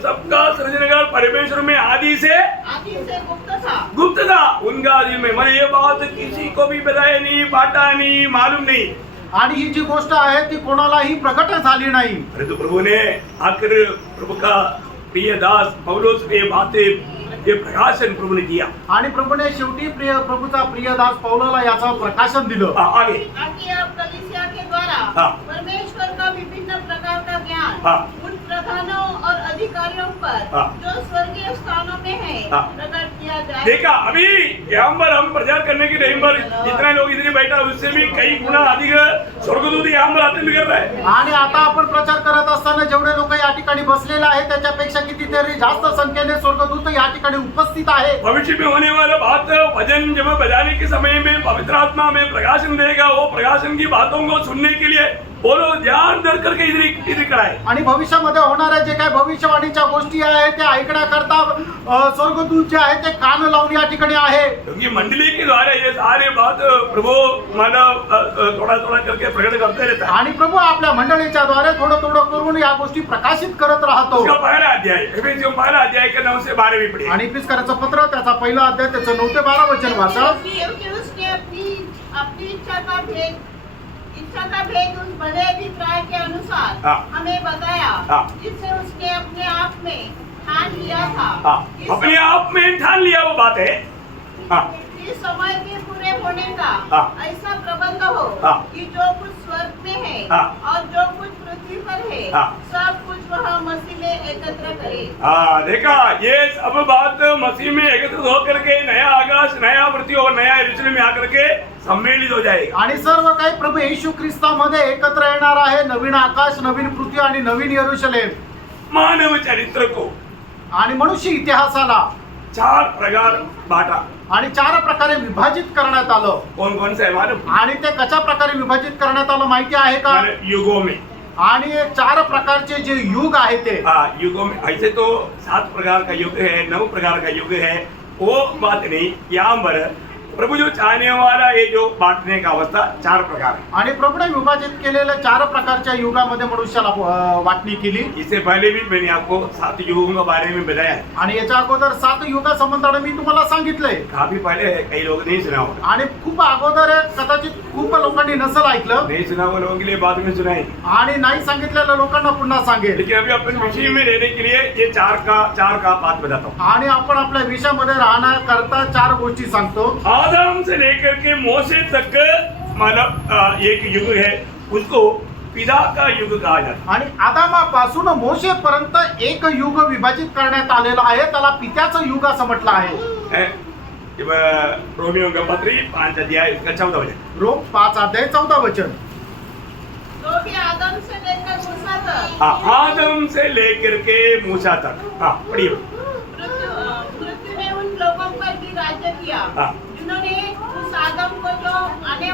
सबका सृजनहार परमेश्वर में आदि से गुप्त था, उनका आदि में। मैंने ये बात किसी को भी बताया नहीं, बांटा नहीं, मालूम नहीं। आणि ही जी गोष्ट आहे ती कोणालाही प्रकट झाली नाही। परंतु प्रभु ने आखिर प्रभु का प्रिय दास पौलुस पे बातें ये प्रकाशन प्रभु ने किया। आणि प्रभूने शेवटी प्रभूचा प्रिय दास पौलाला याचं प्रकाशन दिलं। आगे ताकि आप कलीसिया के द्वारा हाँ। परमेश्वर का विभिन्न प्रकार का ज्ञान हाँ। उन प्रधानों और अधिकारियों पर हाँ। जो स्वर्गीय स्थानों में है हाँ। प्रकट किया जाए। देखा, अभी यहाँ पर हम प्रचार करने के टाइम पर जितना लोग इधर बैठा उससे भी कई गुना अधिक स्वर्गदूत यहाँ पर आते कर रहा है। आणि आता आपण प्रचार करत असताना जेवढे लोक या ठिकाणी बसलेले आहेत त्याच्यापेक्षा कितीतरी जास्त संख्येने स्वर्गदूत या ठिकाणी उपस्थित आहे। भविष्य में होने वाला बात भजन जब बजाने के समय में पवित्र आत्मा में प्रकाशन देगा, वो प्रकाशन की बातों को सुनने के लिए बोलो ध्यान धर करके इधर कराए। आणि भविष्यामध्ये होणाऱ्या जे काही भविष्यवाणीच्या गोष्टी आहेत त्या ऐकण्याकरता स्वर्गदूत जे आहे ते कान लावून या ठिकाणी आहे। क्योंकि मंडली के द्वारा ये सारे बात प्रभु मानव थोड़ा थोड़ा करके प्रकट करते रहता है। आणि प्रभू आपल्या मंडळीच्या द्वारे थोडं थोडं करून या गोष्टी प्रकाशित करत राहतो। उसका पहला अध्याय एफेसियों पहला अध्याय के 9 से 12 पढ़े। आणि इफिसकाराचं पत्र त्याचा पहिला अध्याय त्याचं 9 ते 12 वचन वाचा। क्योंकि उसने अपनी इच्छा का भेद उस बड़े अभिप्राय के अनुसार हाँ। हमें बताया, हाँ। जिससे उसने अपने आप में ठान लिया था। हाँ, अपने आप में ठान लिया वो बात है। हाँ, इस समय के पूरे होने का हाँ। ऐसा प्रबंध हो हाँ। कि जो कुछ स्वर्ग में है हाँ। और जो कुछ पृथ्वी पर है हाँ। सब कुछ वह मसीह में एकत्र करे। हाँ, देखा, ये सब बात मसीह में एकत्रित होकर के नया आकाश, नया पृथ्वी और नया यरूशलेम में आकर के सम्मिलित हो जाएगा। आणि सर्व काही प्रभू येशू ख्रिस्तामध्ये एकत्र येणार आहे। नवीन आकाश, नवीन पृथ्वी आणि नवीन यरूशलेम। मानव चरित्र को आणि मनुष्य इतिहासाला 4 प्रकार बांटा। आणि 4 प्रकारे विभाजित करण्यात आलं। कौन कौन से है मालूम? आणि ते कशा प्रकारे विभाजित करण्यात आलं माहिती आहे का? माने युगों में। आणि 4 प्रकारचे जे युग आहे ते युगों में ऐसे तो 7 प्रकार का युग है, 9 प्रकार का युग है, वो बात नहीं। यहाँ पर प्रभु जो चाहने वाला ये जो बांटने का अवस्था 4 प्रकार है। आणि प्रभूने विभाजित केलेल्या 4 प्रकारच्या युगामध्ये मनुष्याला वाटणी केली। इससे पहले भी मैंने आपको 7 युगों के बारे में बताया है। आणि याच्या अगोदर 7 युगासंबंधाने मी तुम्हाला सांगितलंय। काफी पहले कई लोग नहीं सुना होगा। आणि खूप अगोदर कदाचित खूप लोकांनी नसेल ऐकलं। नहीं सुना हुआ लोगों के लिए बाद में सुनाई, आणि नाही सांगितलेल्या लोकांना पुन्हा सांगेल। लेकिन अभी अपन विषय में रहने के लिए ये 4 का बात बताता हूँ। आणि आपण आपल्या विषयामध्ये राहण्याकरता 4 गोष्टी सांगतो। आदम से लेकर के मोसे तक मतलब एक युग है, उसको पिता का युग कहा जाता है। आणि आदामापासून मोशेपर्यंत एक युग विभाजित करण्यात आलेला आहे, त्याला पित्याचं युग असं म्हटलं आहे। रोमियो का पत्री 5 अध्याय इसका 14 वचन। रोम 5 अध्याय 14 वचन। तो भी आदम से लेकर मूसा तक हाँ, आदम से लेकर के मूसा तक। हाँ, पढ़िए। पृथ्वी ने उन लोगों पर भी राज्य किया हाँ। जिन्होंने उस आदम को जो आने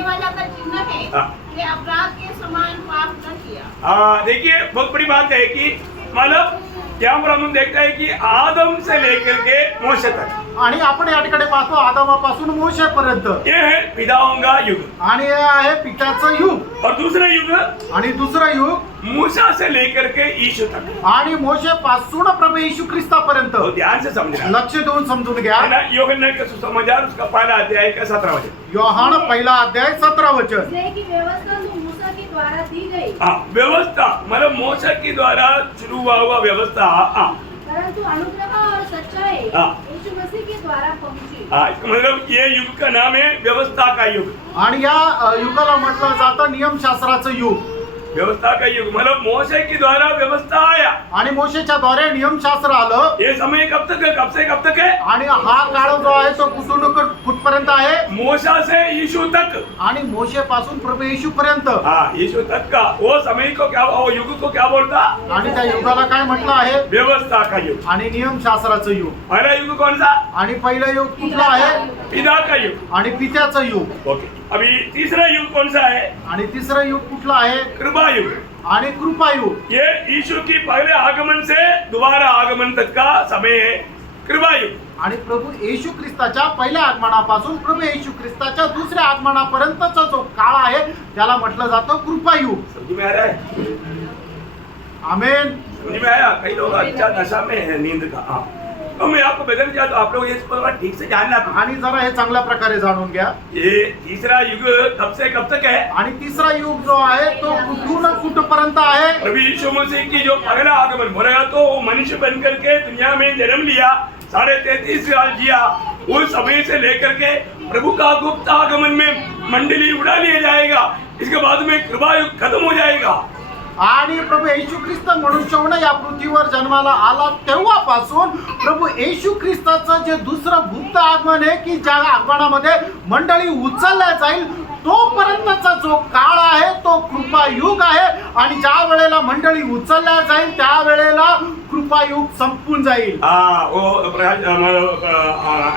वाला का चिन्ह है हाँ। ने अपराध के समान पाप न किया। हाँ, देखिए, बहुत बड़ी बात है कि मतलब यहाँ पर हम देखते हैं कि आदम से लेकर के मूसा तक आणि आपण या ठिकाणी पाहतो आदामापासून मोशेपर्यंत ये है पिताओं का युग। आणि हे आहे पित्याचं युग। और दूसरा युग आणि दुसरं युग मूसा से लेकर के यीशु तक। आणि मोशेपासून प्रभू येशू ख्रिस्तापर्यंत। तो ध्यान से समझना, लक्ष देऊन समजून घ्या। है ना? यूहन्ना का सुसमाचार उसका पहला अध्याय का 17 वचन। योहान पहिला अध्याय 17 वचन। इसलिए कि व्यवस्था जो मूसा के द्वारा दी गई, हाँ, व्यवस्था मतलब मूसा के द्वारा शुरू हुआ व्यवस्था। हाँ परंतु अनुग्रह और सच्चाई हाँ। यीशु मसीह के द्वारा पहुंची। हाँ, इसका मतलब ये युग का नाम है व्यवस्था का युग। आणि या युगाला म्हटलं जातं नियमशास्त्राचं युग। व्यवस्था का युग मतलब मोसे के द्वारा व्यवस्था आया। आणि मोशेच्या द्वारे नियमशास्त्र आलं। ये समय कब तक है? कब से कब तक है? आणि हा काळ जो आहे तो कुठपर्यंत आहे? मूसा से यीशु तक। आणि मोशेपासून प्रभू येशू पर्यंत। हाँ, यीशु तक का वो समय को क्या, वो युग को क्या बोलता? आणि त्या युगाला काय म्हटलं आहे? व्यवस्था का युग। आणि नियमशास्त्राचं युग। पहला युग कौन सा? आणि पहिलं युग कुठलं आहे? पिता का युग। आणि पित्याचं युग। ओके, अभी तीसरा युग कौन सा है? आणि तिसरं युग कुठलं आहे? कृपा युग। आणि कृपा युग। ये यीशु की पहले आगमन से दोबारा आगमन तक का समय है कृपा युग। आणि प्रभू येशू ख्रिस्ताच्या पहिल्या आगमनापासून प्रभू येशू ख्रिस्ताच्या दुसऱ्या आगमनापर्यंतचा जो काळ आहे त्याला म्हटलं जातं कृपा युग। समझ में आ रहा है? आमेन। समझ में आया? कई लोग अच्छा नशा में है नींद का। हाँ, तो मैं आपको बदल दिया, तो आप लोग इस पर ठीक से जानना। आणि जरा हे चांगल्या प्रकारे जाणून घ्या। ये तीसरा युग कब से कब तक है? आणि तिसरा युग जो आहे तो कुठून कुठपर्यंत आहे? प्रभु यीशु मसीह की जो पहला आगमन बोला तो वो मनुष्य बन करके दुनिया में जन्म लिया, 33.5 साल जिया, उस समय से लेकर के प्रभु का गुप्त आगमन में मंडली उड़ा लिया जाएगा। इसके बाद में कृपा युग खत्म हो जाएगा। आणि प्रभू येशू ख्रिस्त मनुष्य होऊन या पृथ्वीवर जन्माला आला तेव्हापासून प्रभू येशू ख्रिस्ताचं जे दुसरं गुप्त आगमन आहे की ज्या आगमनामध्ये मंडळी उचलल्या जाईल तोपर्यंतचा जो काळ आहे तो कृपा युग आहे। आणि ज्या वेळेला मंडळी उचलल्या जाईल त्या वेळेला कृपा युग संपून जाईल। वो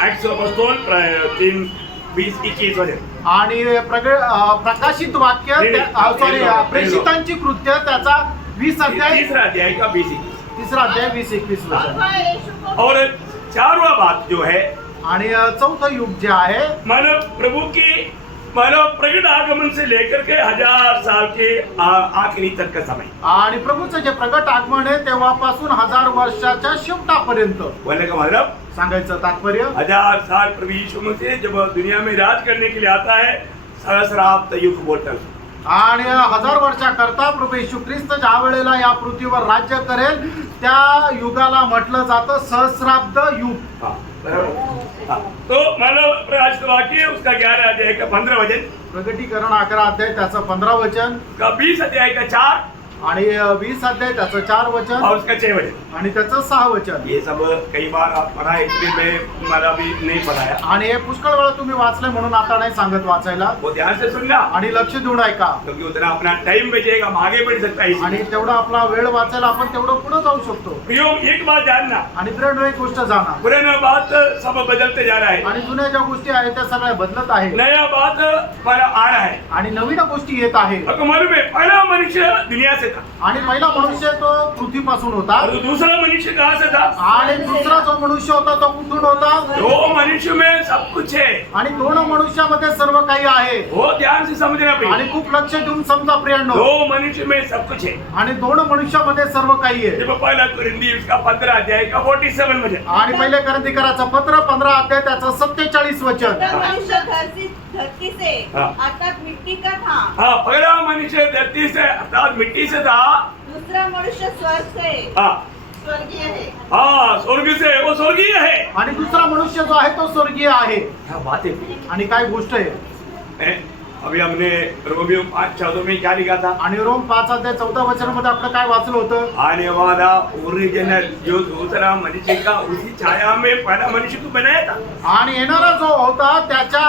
एक्ट्स ऑफ अपोस्टल 3:20-21 वचन। आणि प्रकाशित वाक्य प्रेषितांची कृत्य त्याचा 20 अध्याय तीसरा अध्याय का 20-21। तिसरा अध्याय 20-21 और वचन। वह यीशु को और चारवा बात जो है आणि चौथं युग जे आहे मानव प्रभु की मानव प्रगट आगमन से लेकर के 1000 साल के आखिरी तक का समय। आणि प्रभूचं जे प्रगट आगमन आहे तेव्हापासून 1000 वर्षाच्या शेवटापर्यंत। बोलने का मतलब सांगायचं तात्पर्य 1000 साल प्रभु यीशु मसीह जब दुनिया में राज करने के लिए आता है, सहस्राब्द युग बोलता है। आणि 1000 वर्षाकरता प्रभू येशू ख्रिस्त ज्या वेळेला या पृथ्वीवर राज्य करेल त्या युगाला म्हटलं जातं सहस्राब्द युग। हाँ, बराबर। हाँ, तो मानव प्रकाशित वाक्य उसका 11 अध्याय का 15 वचन, प्रगटीकरण 11 अध्याय त्याचं 15 वचन, उसका 20 अध्याय का 4 आणि 20 अध्याय त्याचं 4 वचन, और उसका 6 वचन। आणि त्याचं 6 वचन। ये सब कई बार आप पढ़ा, इसलिए मैं मला भी नहीं पढ़ाया। आणि हे पुष्कळ वेळा तुम्ही वाचले म्हणून आता नाही सांगत वाचायला। वो ध्यान से सुनना, आणि लक्ष देऊन ऐका, क्योंकि उतना अपना टाइम बचेगा, हम आगे बढ़ सकता है। आणि तेवढा आपला वेळ वाचायला आपण तेवढं पुढे जाऊ शकतो। प्रियो, एक बात जानना, आणि फ्रेंड एक गोष्ट जाणा, पुराना बात सब बदलते जा रहा है, आणि जुन्या ज्या गोष्टी आहेत त्या सगळ्या बदलत आहे, नया बात हमारा आ रहा है। आणि नवीन गोष्टी येत आहे। आपको मालूम है, पहला मनुष्य दुनिया से था, आणि पहिला मनुष्य तो पृथ्वीपासून होता, और दूसरा मनुष्य कहाँ से था? आणि दुसरा जो मनुष्य होता तो कुठून होता? दो मनुष्य में सब कुछ है। आणि दोन मनुष्यामध्ये सर्व काही आहे। वो ध्यान से समझना आणि प्रिय, खूप लक्ष देऊन समजा प्रियांनो, दो मनुष्य में सब कुछ है। आणि दोन मनुष्यामध्ये सर्व काही आहे। जब पहला कुरिन्थी उसका 15 अध्याय का 47 वचन, आणि पहिले करंथीकराचं पत्र 15 अध्याय त्याचं 47 वचन। दूसरा मनुष्य धरती से हाँ। अर्थात मिट्टी का था, हाँ, पहला मनुष्य धरती से अर्थात मिट्टी से था। दूसरा मनुष्य स्वर्ग से हाँ, स्वर्गीय है। हाँ, स्वर्ग से, वो स्वर्गीय है। आणि दुसरा मनुष्य जो आहे तो स्वर्गीय आहे। क्या बात है प्रिय। आणि काय गोष्ट आहे? अभी हमने रोमियो 5:14 में क्या लिखा था? आणि रोम 5 अध्याय 14 वचनामध्ये आपण काय वाचलं होतं? आने वाला ओरिजिनल जो दूसरा मनुष्य का उसी छाया में पहला मनुष्य को बनाया था। आणि येणारा जो होता त्याच्या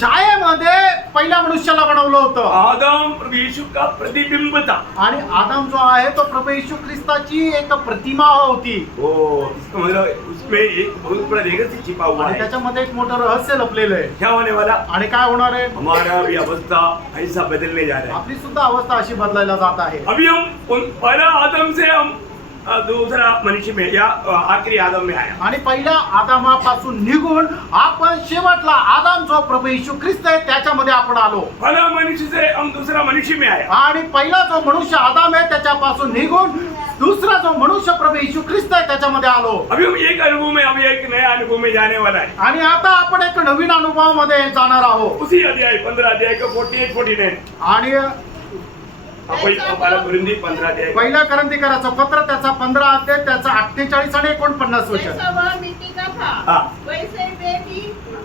छायेमध्ये पहिल्या मनुष्याला बनवलं होतं। आदम प्रभु यीशु का प्रतिबिंब था। आणि आदम जो आहे तो प्रभू येशू ख्रिस्ताची एक प्रतिमा होती। ओ, इसका मतलब उसमें एक बहुत बड़ा रहस्य छिपा हुआ आणि है। त्याच्यामध्ये एक मोठं रहस्य लपलेलं आहे। क्या होने वाला? आणि काय होणार आहे? हमारा भी अवस्था ऐसा बदलने जा रहा है। आपली सुद्धा अवस्था अशी बदलायला जात आहे। अभी हम पहला आदम से हम दूसरा मनुष्य में या आखिरी आदम में आया। आणि पहिल्या आदामापासून निघून आपण शेवटला आदाम जो प्रभू येशू ख्रिस्त आहे त्याच्यामध्ये आपण आलो। पहला मनुष्य से हम दूसरा मनुष्य में आया। आणि पहिला जो मनुष्य आदाम आहे त्याच्यापासून निघून दूसरा जो मनुष्य प्रभू येशू ख्रिस्त आहे त्याच्यामध्ये आलो। अभी हम एक अनुभव में, अभी एक नया अनुभव में जाने वाला है। आणि आता आपण एक नवीन अनुभवामध्ये जाणार आहोत। उसी अध्याय 15 अध्याय का 48-49 आणि आपण आपल्याला गुरुंदी 15 अध्याय पहिल्या करंथीकराचं पत्र त्याचा 15 अध्याय त्याचा 48 आणि 49 वचन। जैसा वह मिट्टी का था हाँ। वैसे वे भी हाँ।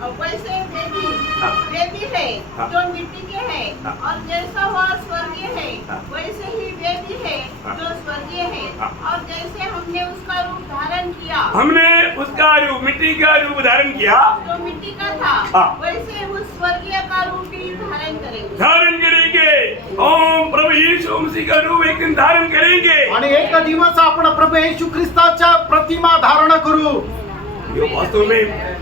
है हाँ। जो मिट्टी के हैं हाँ। और जैसा वह स्वर्गीय है हाँ। वैसे ही वे भी है हाँ। जो स्वर्गीय है हाँ। और जैसे हमने उसका रूप धारण किया हमने उसका रूप, मिट्टी का रूप धारण किया, जो मिट्टी का था हाँ। वैसे उस स्वर्गीय का रूप भी धारण करेंगे। धारण करेंगे। ओम प्रभु यीशु मसीह का रूप एक दिन धारण करेंगे। आणि एक दिवस आपण प्रभू येशू ख्रिस्ताच्या प्रतिमा धारण करू। ये वास्तव में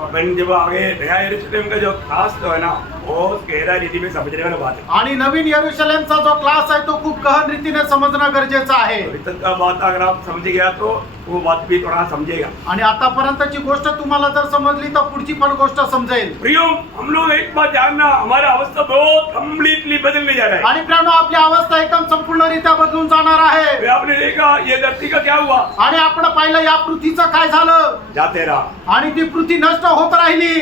अपन जब आगे नया यरूशलेम का जो खास तो है ना, वो गहरा रीति में समझने वाला बात है। आणि नवीन यरूशलेमचा जो क्लास आहे तो खूप गहन रीतीने समजणं गरजेचं आहे। अभी तक का बात अगर आप समझ गया तो वो बात भी थोड़ा समझेगा। आणि आतापर्यंतची गोष्ट तुम्हाला जर समजली तर पुढची पण गोष्ट समजेल। प्रियो, हम लोग एक बात जानना, हमारा अवस्था बहुत कम्प्लीटली बदलने जा रहा है। आणि प्रियानो आपली अवस्था एकदम संपूर्णरित्या बदलून जाणार आहे। अभी आपने देखा ये धरती का क्या हुआ, आणि आपण पाहिलं या पृथ्वीचं काय झालं। जाते रहा, आणि ती पृथ्वी नष्ट होत राहिली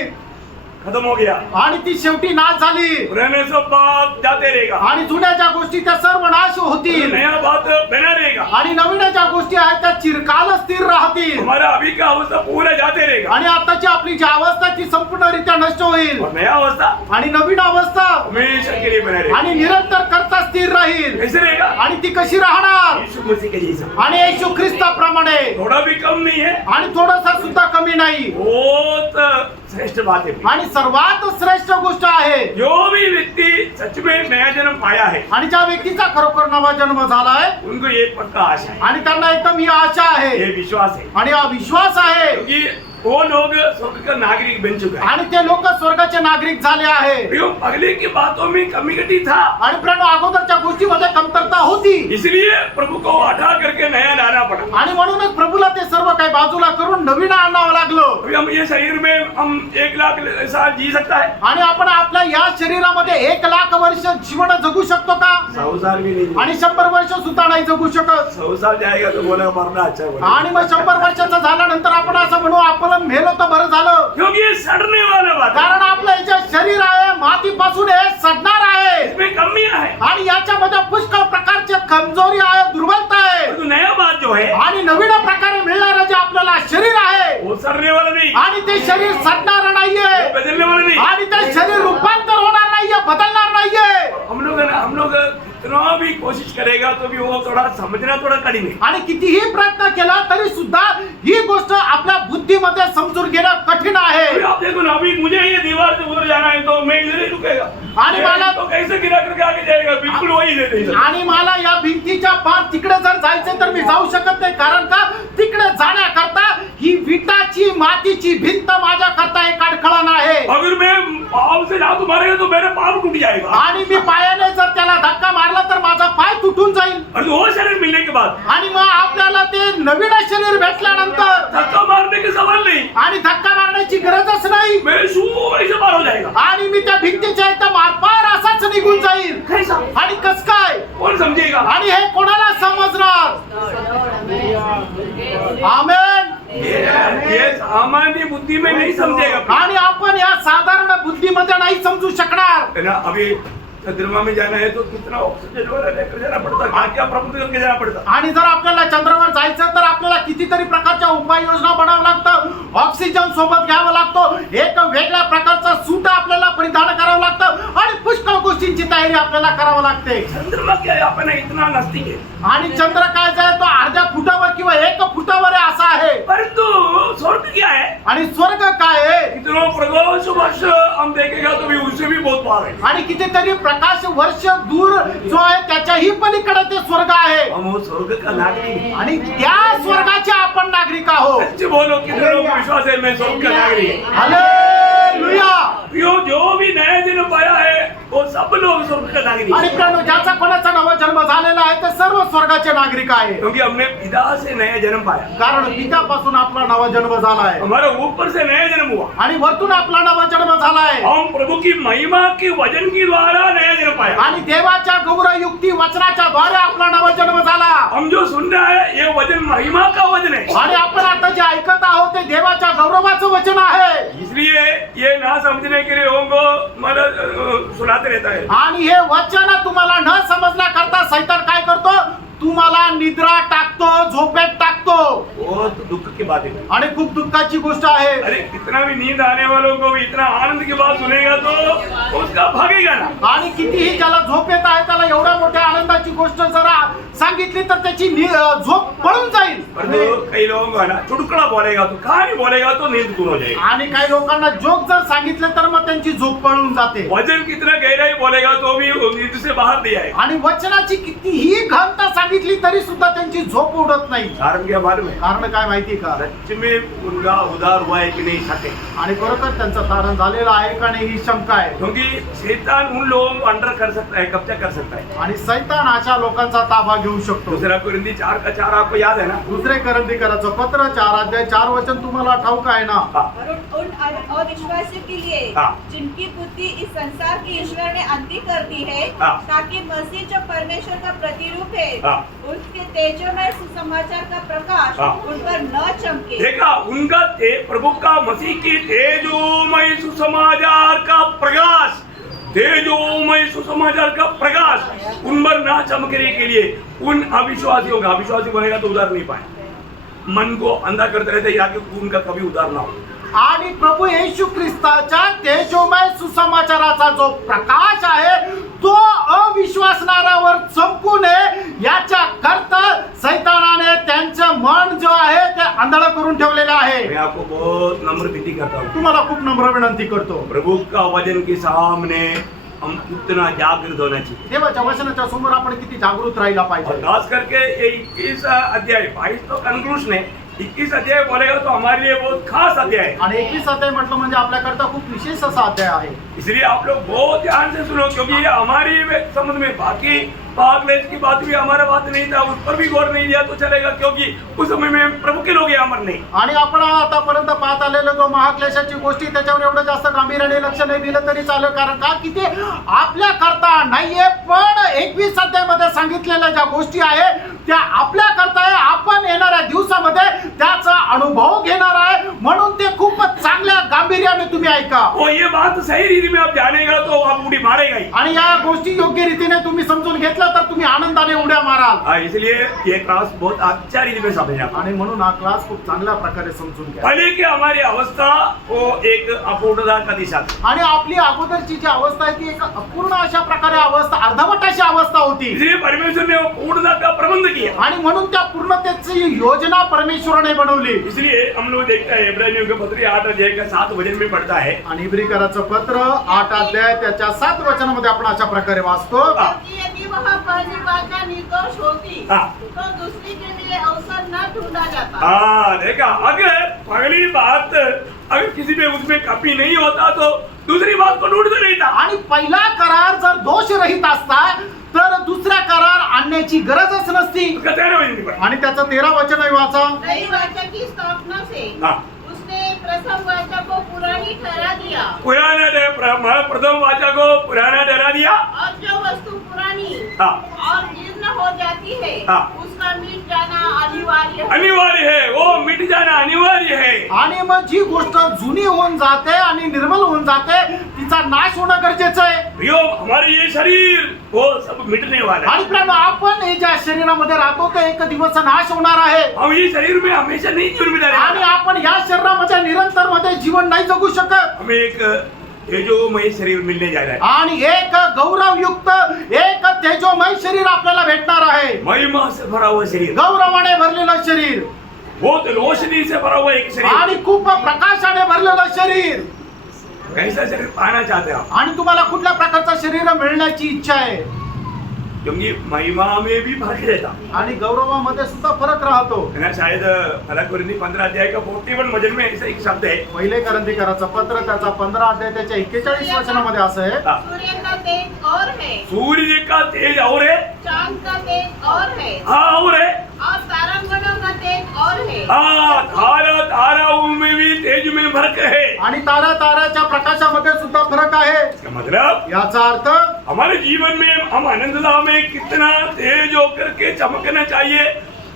खत्म हो गया। आणि ती शेवटी नाश झाली। पुराने सब बात जाते रहेगा आणि जुन्या ज्या गोष्टी त्या सर्व नाश होतील नया बात बना रहेगा। आणि नवीन ज्या गोष्टी आहेत त्या चिरकाल स्थिर राहतील। हमारा अभी का अवस्था पूरा जाते रहेगा आणि आताची आपली जी अवस्था ती संपूर्णरित्या नष्ट होईल और नया अवस्था आणि नवीन अवस्था हमेशा के लिए बना रहेगा। आणि निरंतर करता स्थिर राहील। कैसे रहेगा? आणि ती कशी राहणार? यीशु मसीह के जैसा, आणि येशू ख्रिस्ताप्रमाणे थोड़ा भी कम नहीं है, आणि थोडासा सुद्धा कमी नाही। बहुत श्रेष्ठ बात है। आणि सर्वात श्रेष्ठ गोष्ट आहे जो भी व्यक्ति सच में नया जन्म पाया है, आणि ज्या व्यक्तीचा खरोखर नवा जन्म झालाय उनको ये पक्का आशा है, आणि त्यांना एकदम ही आशा आहे ये विश्वास है, आणि हा विश्वास आहे क्योंकि वो लोग स्वर्ग का नागरिक बन चुका है। आणि ते लोक स्वर्गाचे नागरिक झाले आहे। प्रियो, पहले की बातों में कमी घटी था, आणि प्रियानो अगोदरच्या गोष्टीमध्ये कमतरता होती इसलिए प्रभु को हटा करके नया लाना पड़ा। आणि म्हणूनच प्रभूला ते सर्व काही बाजूला करून नवीन आणावं लागलं। अभी हम ये शरीर में हम 1 लाख साल जी सकता है, आणि आपण आपल्या या शरीरामध्ये 1 लाख वर्ष जीवन जगू शकतो का? 100 साल भी नहीं। आणि 100 वर्ष सुद्धा नाही जगू शकत। 100 साल जाएगा तो बोला मरना अच्छा है। आणि मग 100 वर्षाचं झाल्यानंतर आपण असं म्हणू आपण मेलो तर बरं झालं, क्योंकि ये सड़ने वाला बात है, कारण आपलं हे जे शरीर आहे मातीपासून हे सडणार आहे इसमें कमियां है। आणि याच्यामध्ये पुष्कळ प्रकारचे कमजोरी आहे, दुर्बलता आहे। तो नया बात जो है आणि नवीन प्रकारे मिळणारं जे आपल्याला शरीर आहे वो सड़ने वाला नहीं, आणि ते शरीर सडणार नाहीये वो बदलने वाला नहीं। आणि ते शरीर रूपांतर होणार नाहीये, बदलणार नाहीये। हम लोग कितना भी कोशिश करेगा तो भी वो थोड़ा समझना थोड़ा कठिन है। आणि कितीही प्रयत्न केला तरी सुद्धा ही गोष्ट आपल्या बुद्धीमध्ये समजून घेणं कठीण आहे। अभी आप देखो ना, अभी मुझे ये दीवार से उधर जाना है तो मैं इधर ही रुकेगा, आणि मला तो कैसे गिरा करके आगे जाएगा, बिल्कुल वही दे आणि मला या भिंतीच्या पार तिकडे जर जायचं तर मी जाऊ शकत नाही, कारण का तिकडे जाण्याकरता ही विटाची मातीची भिंत माझ्या करता एक अडखळण आहे। अगर मैं पाँव से लात मारेगा तो मेरा पाँव टूट जाएगा, आणि मी पायाने जर त्याला धक्का मारला तर माझा पाय तुटून जाईल। और वो शरीर मिलने के बाद आणि मग आपल्याला ते नवीन शरीर भेटल्यानंतर धक्का मारने के सवाल नहीं, आणि धक्का मारण्याची गरजच नाही, मैं शू वहीं से पार हो जाएगा। आणि मी त्या भिंतीच्या एकदम आरपार असाच निघून जाईल। कैसा? आणि कस काय? कौन समझेगा? आणि हे कोणाला समजणार? आमेन। ये सामान्य बुद्धि में नहीं समझेगा। आणि आपण या साधारण बुद्धीमध्ये नाही समजू शकणार। है ना, अभी चंद्रमा में जाना है तो कितना ऑक्सीजन वाला लेकर जाना पड़ता है, क्या प्रबंध करके जाना पड़ता। आणि जर आपल्याला चंद्रावर जायचं तर आपल्याला कितीतरी प्रकारच्या उपाययोजना बनावं लागतं, ऑक्सिजन सोबत घ्यावं लागतं, एक वेगळ्या प्रकारचा सूट आपल्याला परिधान करावं लागतं आणि पुष्कळ गोष्टींची तयारी आपल्याला करावं लागते। चंद्रमा क्या है, अपना इतना नजदीक है, आणि चंद्र काय आहे तो अर्ध्या फुटावर किंवा 1 फुटावर असा आहे, परंतु स्वर्ग क्या है, आणि स्वर्ग काय आहे इतना प्रकाश वर्ष हम देखेगा तो भी उससे भी बहुत पार है। आणि कितीतरी प्रकाश वर्ष दूर जो आहे त्याच्याही पलीकडे ते स्वर्ग आहे। हम वो स्वर्ग का नागरिक हैं। आणि त्या स्वर्गाचे आपण नागरिक आहोत। सच्चे बोलो, कितने लोग को विश्वास है मैं स्वर्ग का नागरिक है? हालेलुया। हालेलुया. जो भी नया जन्म पाया है वो सब लोग स्वर्ग का नागरिक आणि है। मित्रांनो, ज्याचा कोणाचा नवा जन्म झालेला आहे ते सर्व स्वर्गाचे नागरिक आहे. क्योंकि हमने पिता से नया जन्म पाया, कारण पित्यापासून आपला नवा जन्म झाला आहे हमारा ऊपर से नया जन्म हुआ। आणि वरतून आपला नवा जन्म झाला आहे. हम प्रभु की महिमा के वचन के द्वारा नया जन्म पाया। आणि देवाच्या गौरवयुक्ती वचनाच्या द्वारे आपला नवा जन्म झाला. हम जो सुन रहे हैं ये वचन महिमा का वचन है, आणि आपण आता जे ऐकत आहोत ते देवाच्या गौरवाचं वचन आहे. इसलिए ये ना समझने के लिए लोगों को मतलब सुनाते रहता है। आणि हे वचन तुम्हाला न समजण्याकरता सैतान काय करतो? तुम्हाला निद्रा टाकतो, झोपेत टाकतो. बहुत दुख की बात है। आणि खूप दुःखाची गोष्ट आहे. अरे कितना भी नींद आने वालों को भी इतना आनंद की बात सुनेगा तो उसका भागेगा ना। आणि कितीही ज्याला झोप येत आहे त्याला एवढ्या मोठ्या आनंदाची गोष्ट जरा सांगितली तर त्याची झोप पळून जाईल. पर तो कई लोगों को है ना चुटकुला बोलेगा तो कहानी बोलेगा तो नींद दूर हो जाएगी। आणि काही लोकांना जोक जर सांगितले तर मग त्यांची झोप पळून जाते. वचन कितना गहराई बोलेगा तो भी नींद से बाहर नहीं आएगा। आणि वचनाची कितीही घनता सांगितली तरी सुद्धा त्यांची झोप उडत नाही. कारण क्या बारे में कारण काय माहिती का? सच में उनका उद्धार हुआ है कि नहीं सके, आणि खरोखर त्यांचं तारण झालेलं आहे का नाही ही शंका आहे. क्योंकि शैतान उन लोगों को अंडर कर सकता है, कब्जा कर सकता है। आणि सैतान अशा लोकांचा ताबा घेऊ शकतो. दूसरा कुरिन्थी 4:4 आपको याद है ना? दुसरे करंदीकराचं पत्र 4:4 तुम्हाला ठाऊक आहे ना? हाँ। और उन अविश्वासियों के लिए हाँ। जिनकी बुद्धि इस संसार की ईश्वर ने अंधी कर दी है, हाँ। ताकि मसीह जो परमेश्वर का प्रतिरूप है, हाँ। उसके तेजोमय सुसमाचार का प्रकाश हाँ। उन पर न चमके। देखा उनका प्रभु का मसीह की तेजोमय सुसमाचार का प्रकाश, तेजोमय सुसमाचार का प्रकाश उन पर ना चमकने के लिए उन अविश्वासियों का, अविश्वासी बनेगा तो उधार नहीं पाए, मन को अंधा करते रहते याकि उनका कभी उधार ना हो। आणि प्रभू येशू ख्रिस्ताच्या तेजोमय सुसमाचाराचा जो प्रकाश आहे तो अविश्वासणाऱ्यावर चमकू नये याच्या करता सैतानाने त्यांचं मन जो आहे ते आंधळ करून ठेवलेलं आहे. मैं आपको बहुत नम्र विनती करता हूँ, तुम्हाला खूप नम्र विनंती करतो. प्रभु का वचन के सामने हम उतना जागृत होना चाहिए। देवाच्या वचनाच्या समोर आपण किती जागृत राहिला और पाहिजे. खास करके ये 21 अध्याय, 22 तो कंक्लूजन है, 21 अध्याय बोलेगा तो हमारे लिए बहुत खास अध्याय है। आणि 21 अध्याय म्हटलं म्हणजे आपल्याकरता खूप विशेष असा अध्याय आहे. इसलिए आप लोग बहुत ध्यान से सुनो, क्योंकि ये हमारी समझ में बाकी भागलेस की बात भी हमारा बात नहीं था, उस पर भी गौर नहीं दिया तो चलेगा, क्योंकि उस समय में प्रभु के लोग अमर नहीं। आणि आपण आतापर्यंत पाहत आलेलो जो महाक्लेशाची गोष्टी त्याच्यावर एवढं जास्त गांभीर्याने लक्ष नाही दिलं तरी चालेल. कारण का की ते आपल्या करता नाहीये, पण 21 अध्यायामध्ये सांगितलेल्या ज्या गोष्टी आहे त्या आपल्या करता आहे. आपण येणाऱ्या दिवसामध्ये त्याचा अनुभव घेणार आहे, म्हणून ते खूपच चांगल्या गांभीर्याने तुम्ही ऐका. वो ये बात सही रीति में आप जानेगा तो आप उड़ी मारेगा ही। आणि या गोष्टी योग्य रीतीने तुम्ही समजून घेतलं तर तुम्ही आनंदाने उड्या माराल. इसलिए ये क्लास बहुत अच्छा रीति में समझा। आणि म्हणून हा क्लास खूप चांगल्या प्रकारे समजून घ्या. पहले की हमारी अवस्था वो एक अपूर्णता का दिशा थी, आणि आपली अगोदरची जी अवस्था आहे ती एक अपूर्ण अशा प्रकारे अवस्था, अर्धवट अशी अवस्था होती. इसलिए परमेश्वर ने वो पूर्णता का प्रबंध किया। आणि म्हणून त्या पूर्णतेची योजना परमेश्वराने बनवली. इसलिए हम लोग देखते हैं इब्रानियों के पत्र 8 अध्याय का 7 वचन में पढ़ता है। आणि इब्रिकराचं पत्र 8 अध्याय त्याच्या 7 वचनामध्ये आपण अशा प्रकारे वाचतो. क्योंकि यदि वह पहली वाचा निर्दोष होती हाँ। तो दूसरी के लिए अवसर न ढूंढा जाता। हाँ देखा, अगर पहली बात अगर किसी में उसमें कमी नहीं होता तो दूसरी बात को ढूंढते नहीं था। आणि पहिला करार जर दोष रहित असता तर दुसरा करार आणण्याची गरजच नसती. उसका 13 वचन में पढ़ा। आणि त्याचं 13 वचन आहे वाचा. नई वाचा की स्थापना से हाँ। उसने प्रथम वाचा को पुरानी ठहरा दिया, प्रथम वाचा को पुराना ठहरा दिया। और जो वस्तु पुरानी हाँ। और जीर्ण हो जाती है हाँ। उसका मिट जाना अनिवार्य है। अनिवार्य है, वो मिट जाना अनिवार्य है। आणि मग जी गोष्ट जुनी होऊन जाते आणि निर्मल होऊन जाते तिचा नाश होणं गरजेचं आहे. प्रियो, हमारे ये शरीर वो सब मिटने वाला है। आणि प्रेम आपण हे ज्या शरीरामध्ये राहतो ते एक दिवस नाश होणार आहे. हम ये शरीर में हमेशा नहीं जीवन बिता आणि रहे। आपण या शरीरामध्ये निरंतर मध्ये जीवन नाही जगू शकत. हमें एक तेजोमय शरीर मिलने जा रहा है। आणि एक गौरवयुक्त एक तेजोमय शरीर आपल्याला भेटणार आहे. महिमा से भरा हुआ शरीर, गौरवाने भरलेलं शरीर बहुत रोशनी से भरा हुआ एक शरीर। आणि खूप प्रकाशाने भरलेलं शरीर. कैसा शरीर पाना चाहते हो आप? आणि तुम्हाला कुठल्या प्रकारचं शरीर मिळण्याची इच्छा आहे? क्योंकि महिमा में भी फर्क रहता आणि गौरवामध्ये सुद्धा फरक राहतो. है ना. शायद फलक 15 अध्याय का 41 वचन में ऐसा एक शब्द है. पहिले करंथीकराचं पत्र त्याचा 15 अध्याय त्याच्या 41 वचनामध्ये असं आहे. हाँ. सूर्य का तेज और है, सूर्य का तेज और है. चांद का तेज और है, हाँ और है. और तारागणों का तेज और है। हाँ, ताराओं में भी तेज में फर्क है. आणि ताऱ्याच्या प्रकाशामध्ये सुद्धा फरक आहे. इसका मतलब याचा अर्थ हमारे जीवन में हम आनंददा में कितना तेज होकर के चमकना चाहिए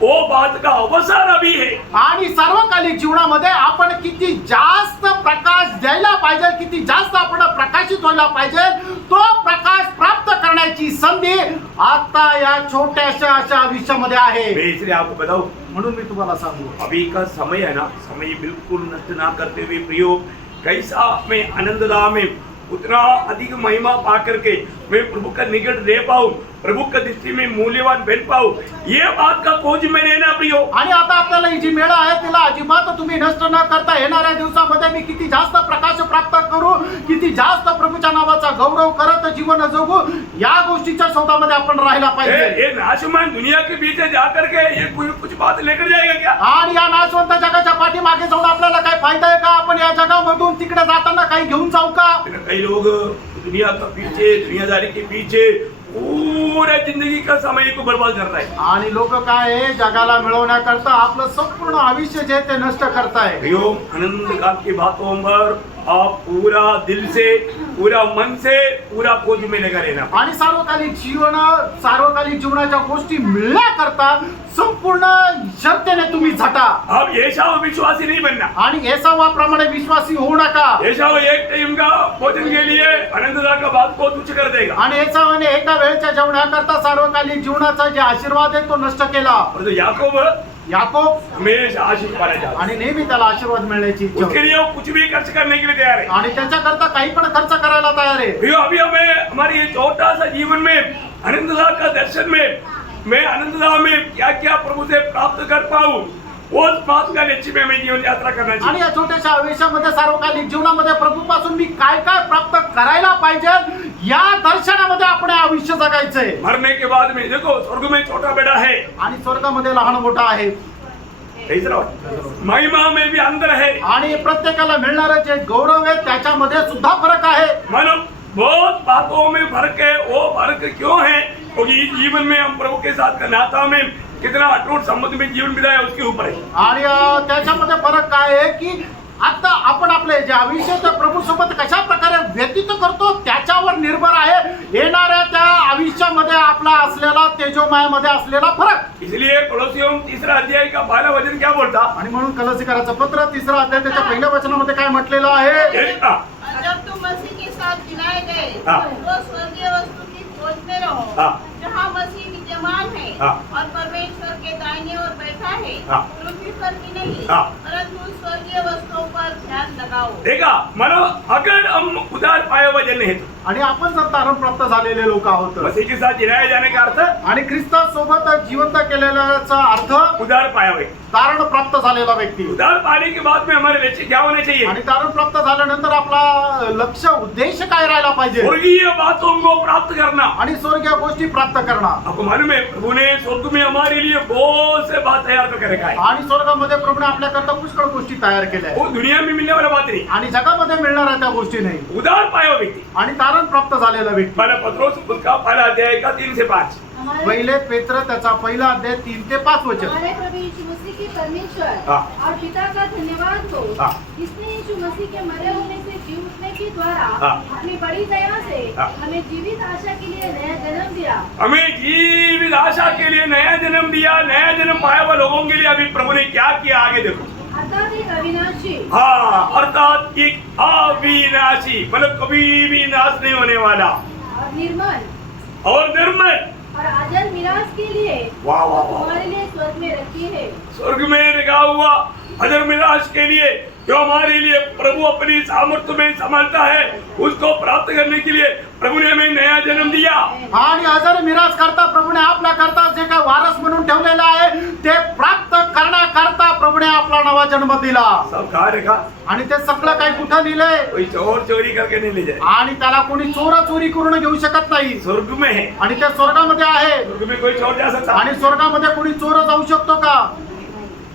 वो बात का अवसर अभी है. आणि सार्वकालिक जीवनामध्ये आपण किती जास्त प्रकाश द्यायला पाहिजे, किती जास्त आपण प्रकाशित व्हायला पाहिजे, तो प्रकाश प्राप्त करण्याची संधी आता या छोट्याशा अशा आयुष्यामध्ये आहे. मैं इसलिए आपको बताऊं, म्हणून मी तुम्हाला सांगू, अभी का समय है ना, समय बिल्कुल नष्ट ना करते हुए प्रियो, कैसा मैं आनंददा में उतना अधिक महिमा पा करके मैं प्रभु का निकट रह पाऊं, प्रभु का दृष्टि में मूल्यवान बन पाऊं, ये बात का खोज में रहना प्रियो. आणि आता आपल्याला ही जी मेळ आहे तिला अजिबात तुम्ही नष्ट न करता येणाऱ्या दिवसामध्ये मी किती जास्त प्रकाश प्राप्त करू, किती जास्त प्रभूच्या नावाचा गौरव करत जीवन जगू, या गोष्टीच्या शोधामध्ये आपण राहायला पाहिजे. ये नाशमान दुनिया के बीच जाकर के ये कुछ बात लेकर जाएगा क्या? आणि या नाशवंत जगाच्या पाठीमागे जाऊन आपल्याला काय फायदा आहे का? आपण या जगामधून तिकडे जाताना काही घेऊन जाऊ का? कई लोग दुनिया का पीछे, दुनियादारी के पीछे पूरा जिंदगी का समय को बर्बाद कर रहा है. आणि लोक काय आहे, जगाला मिळवण्याकरता आपलं संपूर्ण आयुष्य जे ते नष्ट करताय. प्रियो, आनंद काल की बातों पर आप पूरा दिल से, पूरा मन से, पूरा खोज में लगा रहना. आणि सार्वकालिक जीवनाच्या गोष्टी मिळण्याकरता संपूर्ण श्रद्धेने तुम्ही झटा. अब ऐसा विश्वासी नहीं बनना. आणि एसावाप्रमाणे विश्वासी होऊ नका. ऐसा एक टाइम का भोजन के लिए आनंददा का बात को तुच्छ कर देगा. आणि एसावाने एका वेळच्या जेवणाकरता सार्वकालिक जीवनाचा जे आशीर्वाद आहे तो नष्ट केला. और तो याकूब याकोब हमेशा आशीष पाना चाहता है. आणि नेहमी त्याला आशीर्वाद मिळण्याची इच्छा उसके होती. लिए वो कुछ भी खर्च करने के लिए तैयार है. आणि त्याच्याकरता काही पण खर्च करायला तयार आहे. प्रियो, अभी हमें हमारे ये छोटा सा जीवन में आनंददा का दर्शन में मैं आनंददा में क्या क्या प्रभु से प्राप्त कर पाऊं, उस बात का लक्ष्य में मैं जीवन यात्रा करना आणि चाहिए. या छोट्याशा आयुष्यामध्ये सार्वकालिक जीवनामध्ये प्रभूपासून मी काय काय प्राप्त करायला पाहिजे, या दर्शनामध्ये आपण आयुष्य जगायचंय. मरने के बाद में देखो स्वर्ग में छोटा बेटा है, आणि स्वर्गामध्ये लहान मोठा आहे. तीसरा महिमा में भी अंदर है. आणि प्रत्येकाला मिळणारं जे गौरव आहे त्याच्यामध्ये सुद्धा फरक आहे. मानो बहुत बातों में फर्क है. वो फर्क क्यों है? क्योंकि इस जीवन में हम प्रभु के साथ का नाता में कितना अटूट संबंध में जीवन बिताया उसके ऊपर है. आणि त्याच्यामध्ये फरक काय आहे की आता आपण आपले जे आयुष्य त्या प्रभू सोबत कशा प्रकारे व्यतीत करतो त्याच्यावर निर्भर आहे येणाऱ्या त्या आयुष्यामध्ये आपला असलेला तेजोमयामध्ये असलेला फरक. इसलिए कोलोसियों 3 अध्याय का 12 वचन क्या बोलता? आणि म्हणून कलसीकराचं पत्र 3 अध्याय त्याच्या पहिल्या वचनामध्ये काय म्हटलेलं आहे? जब तुम मसीह के साथ गिनाए गए हाँ। तो स्वर्गीय वस्तु की खोज में रहो, हाँ। जहाँ मसीह विद्यमान है हाँ। और परमेश्वर के दाहिने ओर बैठा है, हाँ। पृथ्वी पर की नहीं हाँ। परंतु स्वर्गीय वस्तुओं पर ध्यान लगाओ. देखा, मानो अगर हम उदार पाए हुए जन है तो आणि आपण जर तारण प्राप्त झालेले लोक आहोत मसीह के साथ जिराए जाने का अर्थ आणि ख्रिस्तासोबत जिवंत केलेल्याचा अर्थ उदार पाया हुए. तारण प्राप्त झालेला व्यक्ती. उदार पाने के बाद में हमारे लक्ष्य क्या होने चाहिए? आणि तारण प्राप्त झाल्यानंतर आपला लक्ष उद्देश काय राहायला पाहिजे? स्वर्गीय बातों को प्राप्त करना. आणि स्वर्गीय गोष्टी प्राप्त करणं. आपको मालूम है प्रभु ने स्वर्ग में हमारे लिए बहुत से बात तैयार करके रखा है. आणि स्वर्गामध्ये प्रभूने आपल्याकरता पुष्कळ गोष्टी तयार केल्या आहेत. वो दुनिया में मिलने वाला बात नहीं. आणि जगामध्ये मिळणाऱ्या त्या गोष्टी नाही. उदार पाया हुआ व्यक्ति. आणि तारण प्राप्त झालेला व्यक्ती. पहला पत्रोस उसका पहला अध्याय का 3 से 5. हमारे पहिले पेत्र त्याचा पहिला अध्याय 3 ते 5 वचन. हमारे प्रभु यीशु मसीह की परमेश्वर हाँ। और पिता का धन्यवाद हो, हाँ। जिसने यीशु मसीह के मरे होने से जी उठने के द्वारा हाँ। अपनी बड़ी दया से हाँ। हमें जीवित आशा के लिए नया जन्म दिया. हमें जीवित आशा के लिए नया जन्म दिया. नया जन्म पाया हुआ लोगों के लिए अभी प्रभु ने क्या किया आगे देखो. अर्थात एक अविनाशी हाँ, अर्थात एक अविनाशी, मतलब कभी भी नाश नहीं होने वाला और निर्मल और निर्मल और अजल मिराज के लिए वाह वाह वाह, हमारे लिए स्वर्ग में रखी है. स्वर्ग में रखा हुआ अजर मिराज के लिए जो हमारे लिए प्रभु अपनी सामर्थ्य में संभालता है, उसको प्राप्त करने के लिए प्रभु ने हमें नया जन्म दिया. आणि हजार मिराज करता प्रभूने आपल्या करता जे काय वारस म्हणून ठेवलेलं आहे ते प्राप्त करण्याकरता प्रभूने आपला नवा जन्म दिला सब कहा रखा? आणि ते सगळं काही कुठं लिहिलंय कोई चोर चोरी करके नहीं ले जाए, आणि त्याला कोणी चोरी करून घेऊ शकत नाही स्वर्ग में है। आणि ते स्वर्गामध्ये आहे स्वर्ग में कोई चोर जा सकता? आणि स्वर्गामध्ये कोणी चोर जाऊ शकतो का?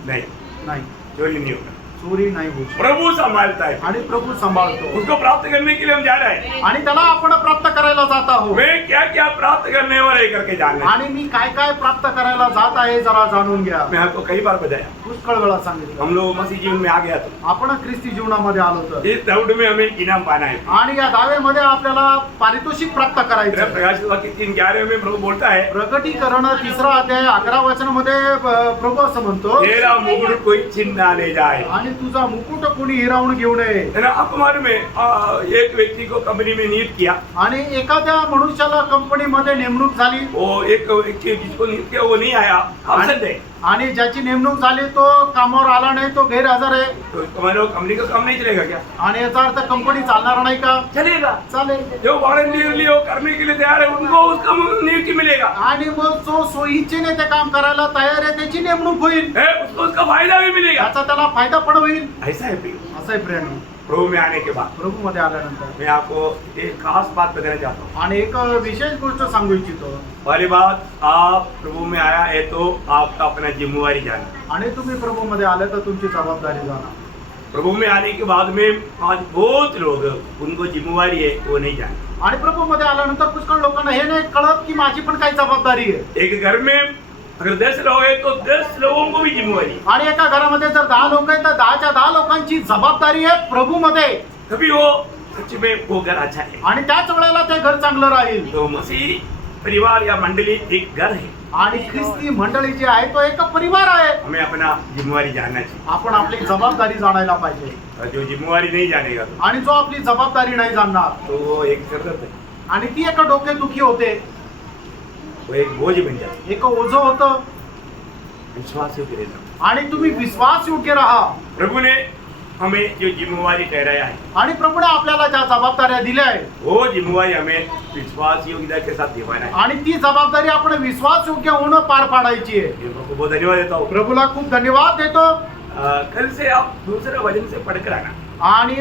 नहीं, नाही, चोरी नहीं होगा। चोरी नाही होऊ शकत प्रभु संभालता है, आणि प्रभू सांभाळतो उसको प्राप्त करने के लिए हम जा रहे हैं। आणि त्याला आपण प्राप्त करायला जात आहोत मैं क्या क्या प्राप्त करने वाला है करके जानना है। आणि मी काय काय प्राप्त करायला जात आहे जरा जाणून घ्या. मैं आपको कई बार बताया, पुष्कळ वेळा सांगितलं हम लोग मसीह जीवन में आ गया तो आपण ख्रिस्ती जीवनामध्ये आलो तर इस दौड़ में हमें इनाम पाना है। आणि या दावेमध्ये आपल्याला पारितोषिक प्राप्त करायचं आहे. प्रकाशित वाक्य 3:11 में प्रभु बोलता है, प्रकटीकरण 3 अध्याय 11 वचनामध्ये प्रभू असं म्हणतो तेरा मुकुट कोई छीन ना ले जाए। आणि तुझा मुकुट कोणी हिरावून घेऊ नये. है ना? आपको मालूम है, एक व्यक्ति को कंपनी में नियुक्त किया, आणि एखाद्या मनुष्याला कंपनीमध्ये नेमणूक झाली वो एक व्यक्ति जिसको नियुक्त किया वो नहीं आया, absent है, आणि ज्याची नेमणूक झाली तो कामावर आला नाही, तो गैरहजर आहे. तो हमारे कंपनी का काम नहीं चलेगा क्या? आणि याचा अर्थ कंपनी चालणार नाही का? चलेगा। चालेल. जो वॉलंटियरली वो करने के लिए तैयार है उनको उसका नियुक्ति मिलेगा आणि मग जो सोयीचेने ते काम करायला तयार आहे त्याची नेमणूक होईल, है, उसको उसका फायदा भी मिलेगा। याचा त्याला फायदा पण होईल. ऐसा है प्रिय। असं आहे प्रेम. प्रभु में आने के बाद प्रभू मध्ये आल्यानंतर मैं आपको एक खास बात बताना चाहता हूँ। आणि एक विशेष गोष्ट सांगू इच्छितो. पहली बात, आप प्रभु में आया है तो आपका अपना जिम्मेवारी जाना। आणि तुम्ही प्रभू मध्ये आले तर तुमची जबाबदारी जाणार. प्रभु में आने के बाद में आज बहुत लोग उनको जिम्मेवारी है वो नहीं जानते। आणि प्रभू मध्ये आल्यानंतर पुष्कळ लोकांना हे नाही कळत की माझी पण काही जबाबदारी आहे. एक घर में अगर 10 लोग हैं तो 10 लोगों को भी जिम्मेवारी है। आणि एका घरामध्ये जर 10 लोक आहेत तर 10च्या 10 लोकांची जबाबदारी आहे प्रभू मध्ये. तभी वो सच में वो घर अच्छा है। आणि त्याच वेळेला ते घर चांगलं राहील. तो मसीह परिवार या मंडली एक घर है। आणि ख्रिस्ती मंडळी जी आहे तो एक परिवार आहे. हमें अपना जिम्मेवारी जानना चाहिए। आपण आपली जबाबदारी जाणायला पाहिजे. और जो जिम्मेवारी नहीं जानेगा आणि जो आपली जबाबदारी नाही जाणणार तो वो एक सरदर्द है, आणि ती एका डोकेदुखी होते, वो एक बोझ बन जाता है। एक ओझं होतं. विश्वास योग्य रहना। आणि तुम्ही विश्वास योग्य राहा. प्रभु ने हमें जो जिम्मेवारी ठहराया है आणि प्रभूने आपल्याला ज्या जबाबदाऱ्या दिल्या आहे वो जिम्मेवारी हमें विश्वास योग्यता के साथ निभाना है। आणि ती जबाबदारी आपण विश्वास योग्य होणं पार पाडायची आहे. ये प्रभु को बहुत धन्यवाद देता हूँ। प्रभूला खूप धन्यवाद देतो. कल से आप दूसरे वचन से पढ़कर आना। आणि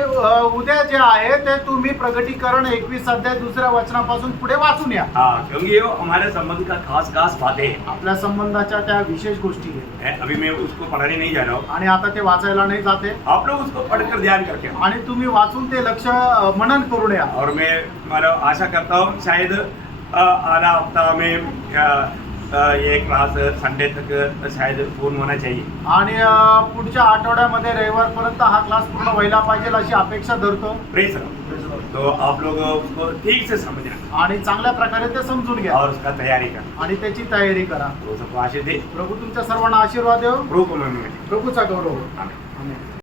उद्या जे आहे ते तुम्ही प्रगटीकरण 21 अध्याय 2 वचनापासून पुढे वाचून या. हाँ, क्योंकि ये हमारे संबंध का खास खास बातें हैं। आपल्या संबंधाच्या त्या विशेष गोष्टी आहेत. अभी मैं उसको पढ़ाने नहीं जा रहा हूँ, आणि आता ते वाचायला नाही जाते. आप लोग उसको पढ़कर ध्यान करके आओ। आणि तुम्ही वाचून ते लक्ष मनन करून या. और मैं मतलब आशा करता हूँ शायद आधा हफ्ता में ये क्लास संडे तक शायद पूर्ण होना चाहिए। आणि पुढच्या आठवड्यामध्ये रविवारपर्यंत हा क्लास पूर्ण व्हायला पाहिजे अशी अपेक्षा धरतो. प्रेस तो आप लोग उसको ठीक से समझना आणि चांगल्या प्रकारे ते समजून घ्या और उसका तैयारी करना। आणि त्याची तयारी करा. तो सबको आशीष दे। प्रभू तुमच्या सर्वांना आशीर्वाद देव. प्रभु को महिमा दे। प्रभूचा गौरव. आमीन। आमेन.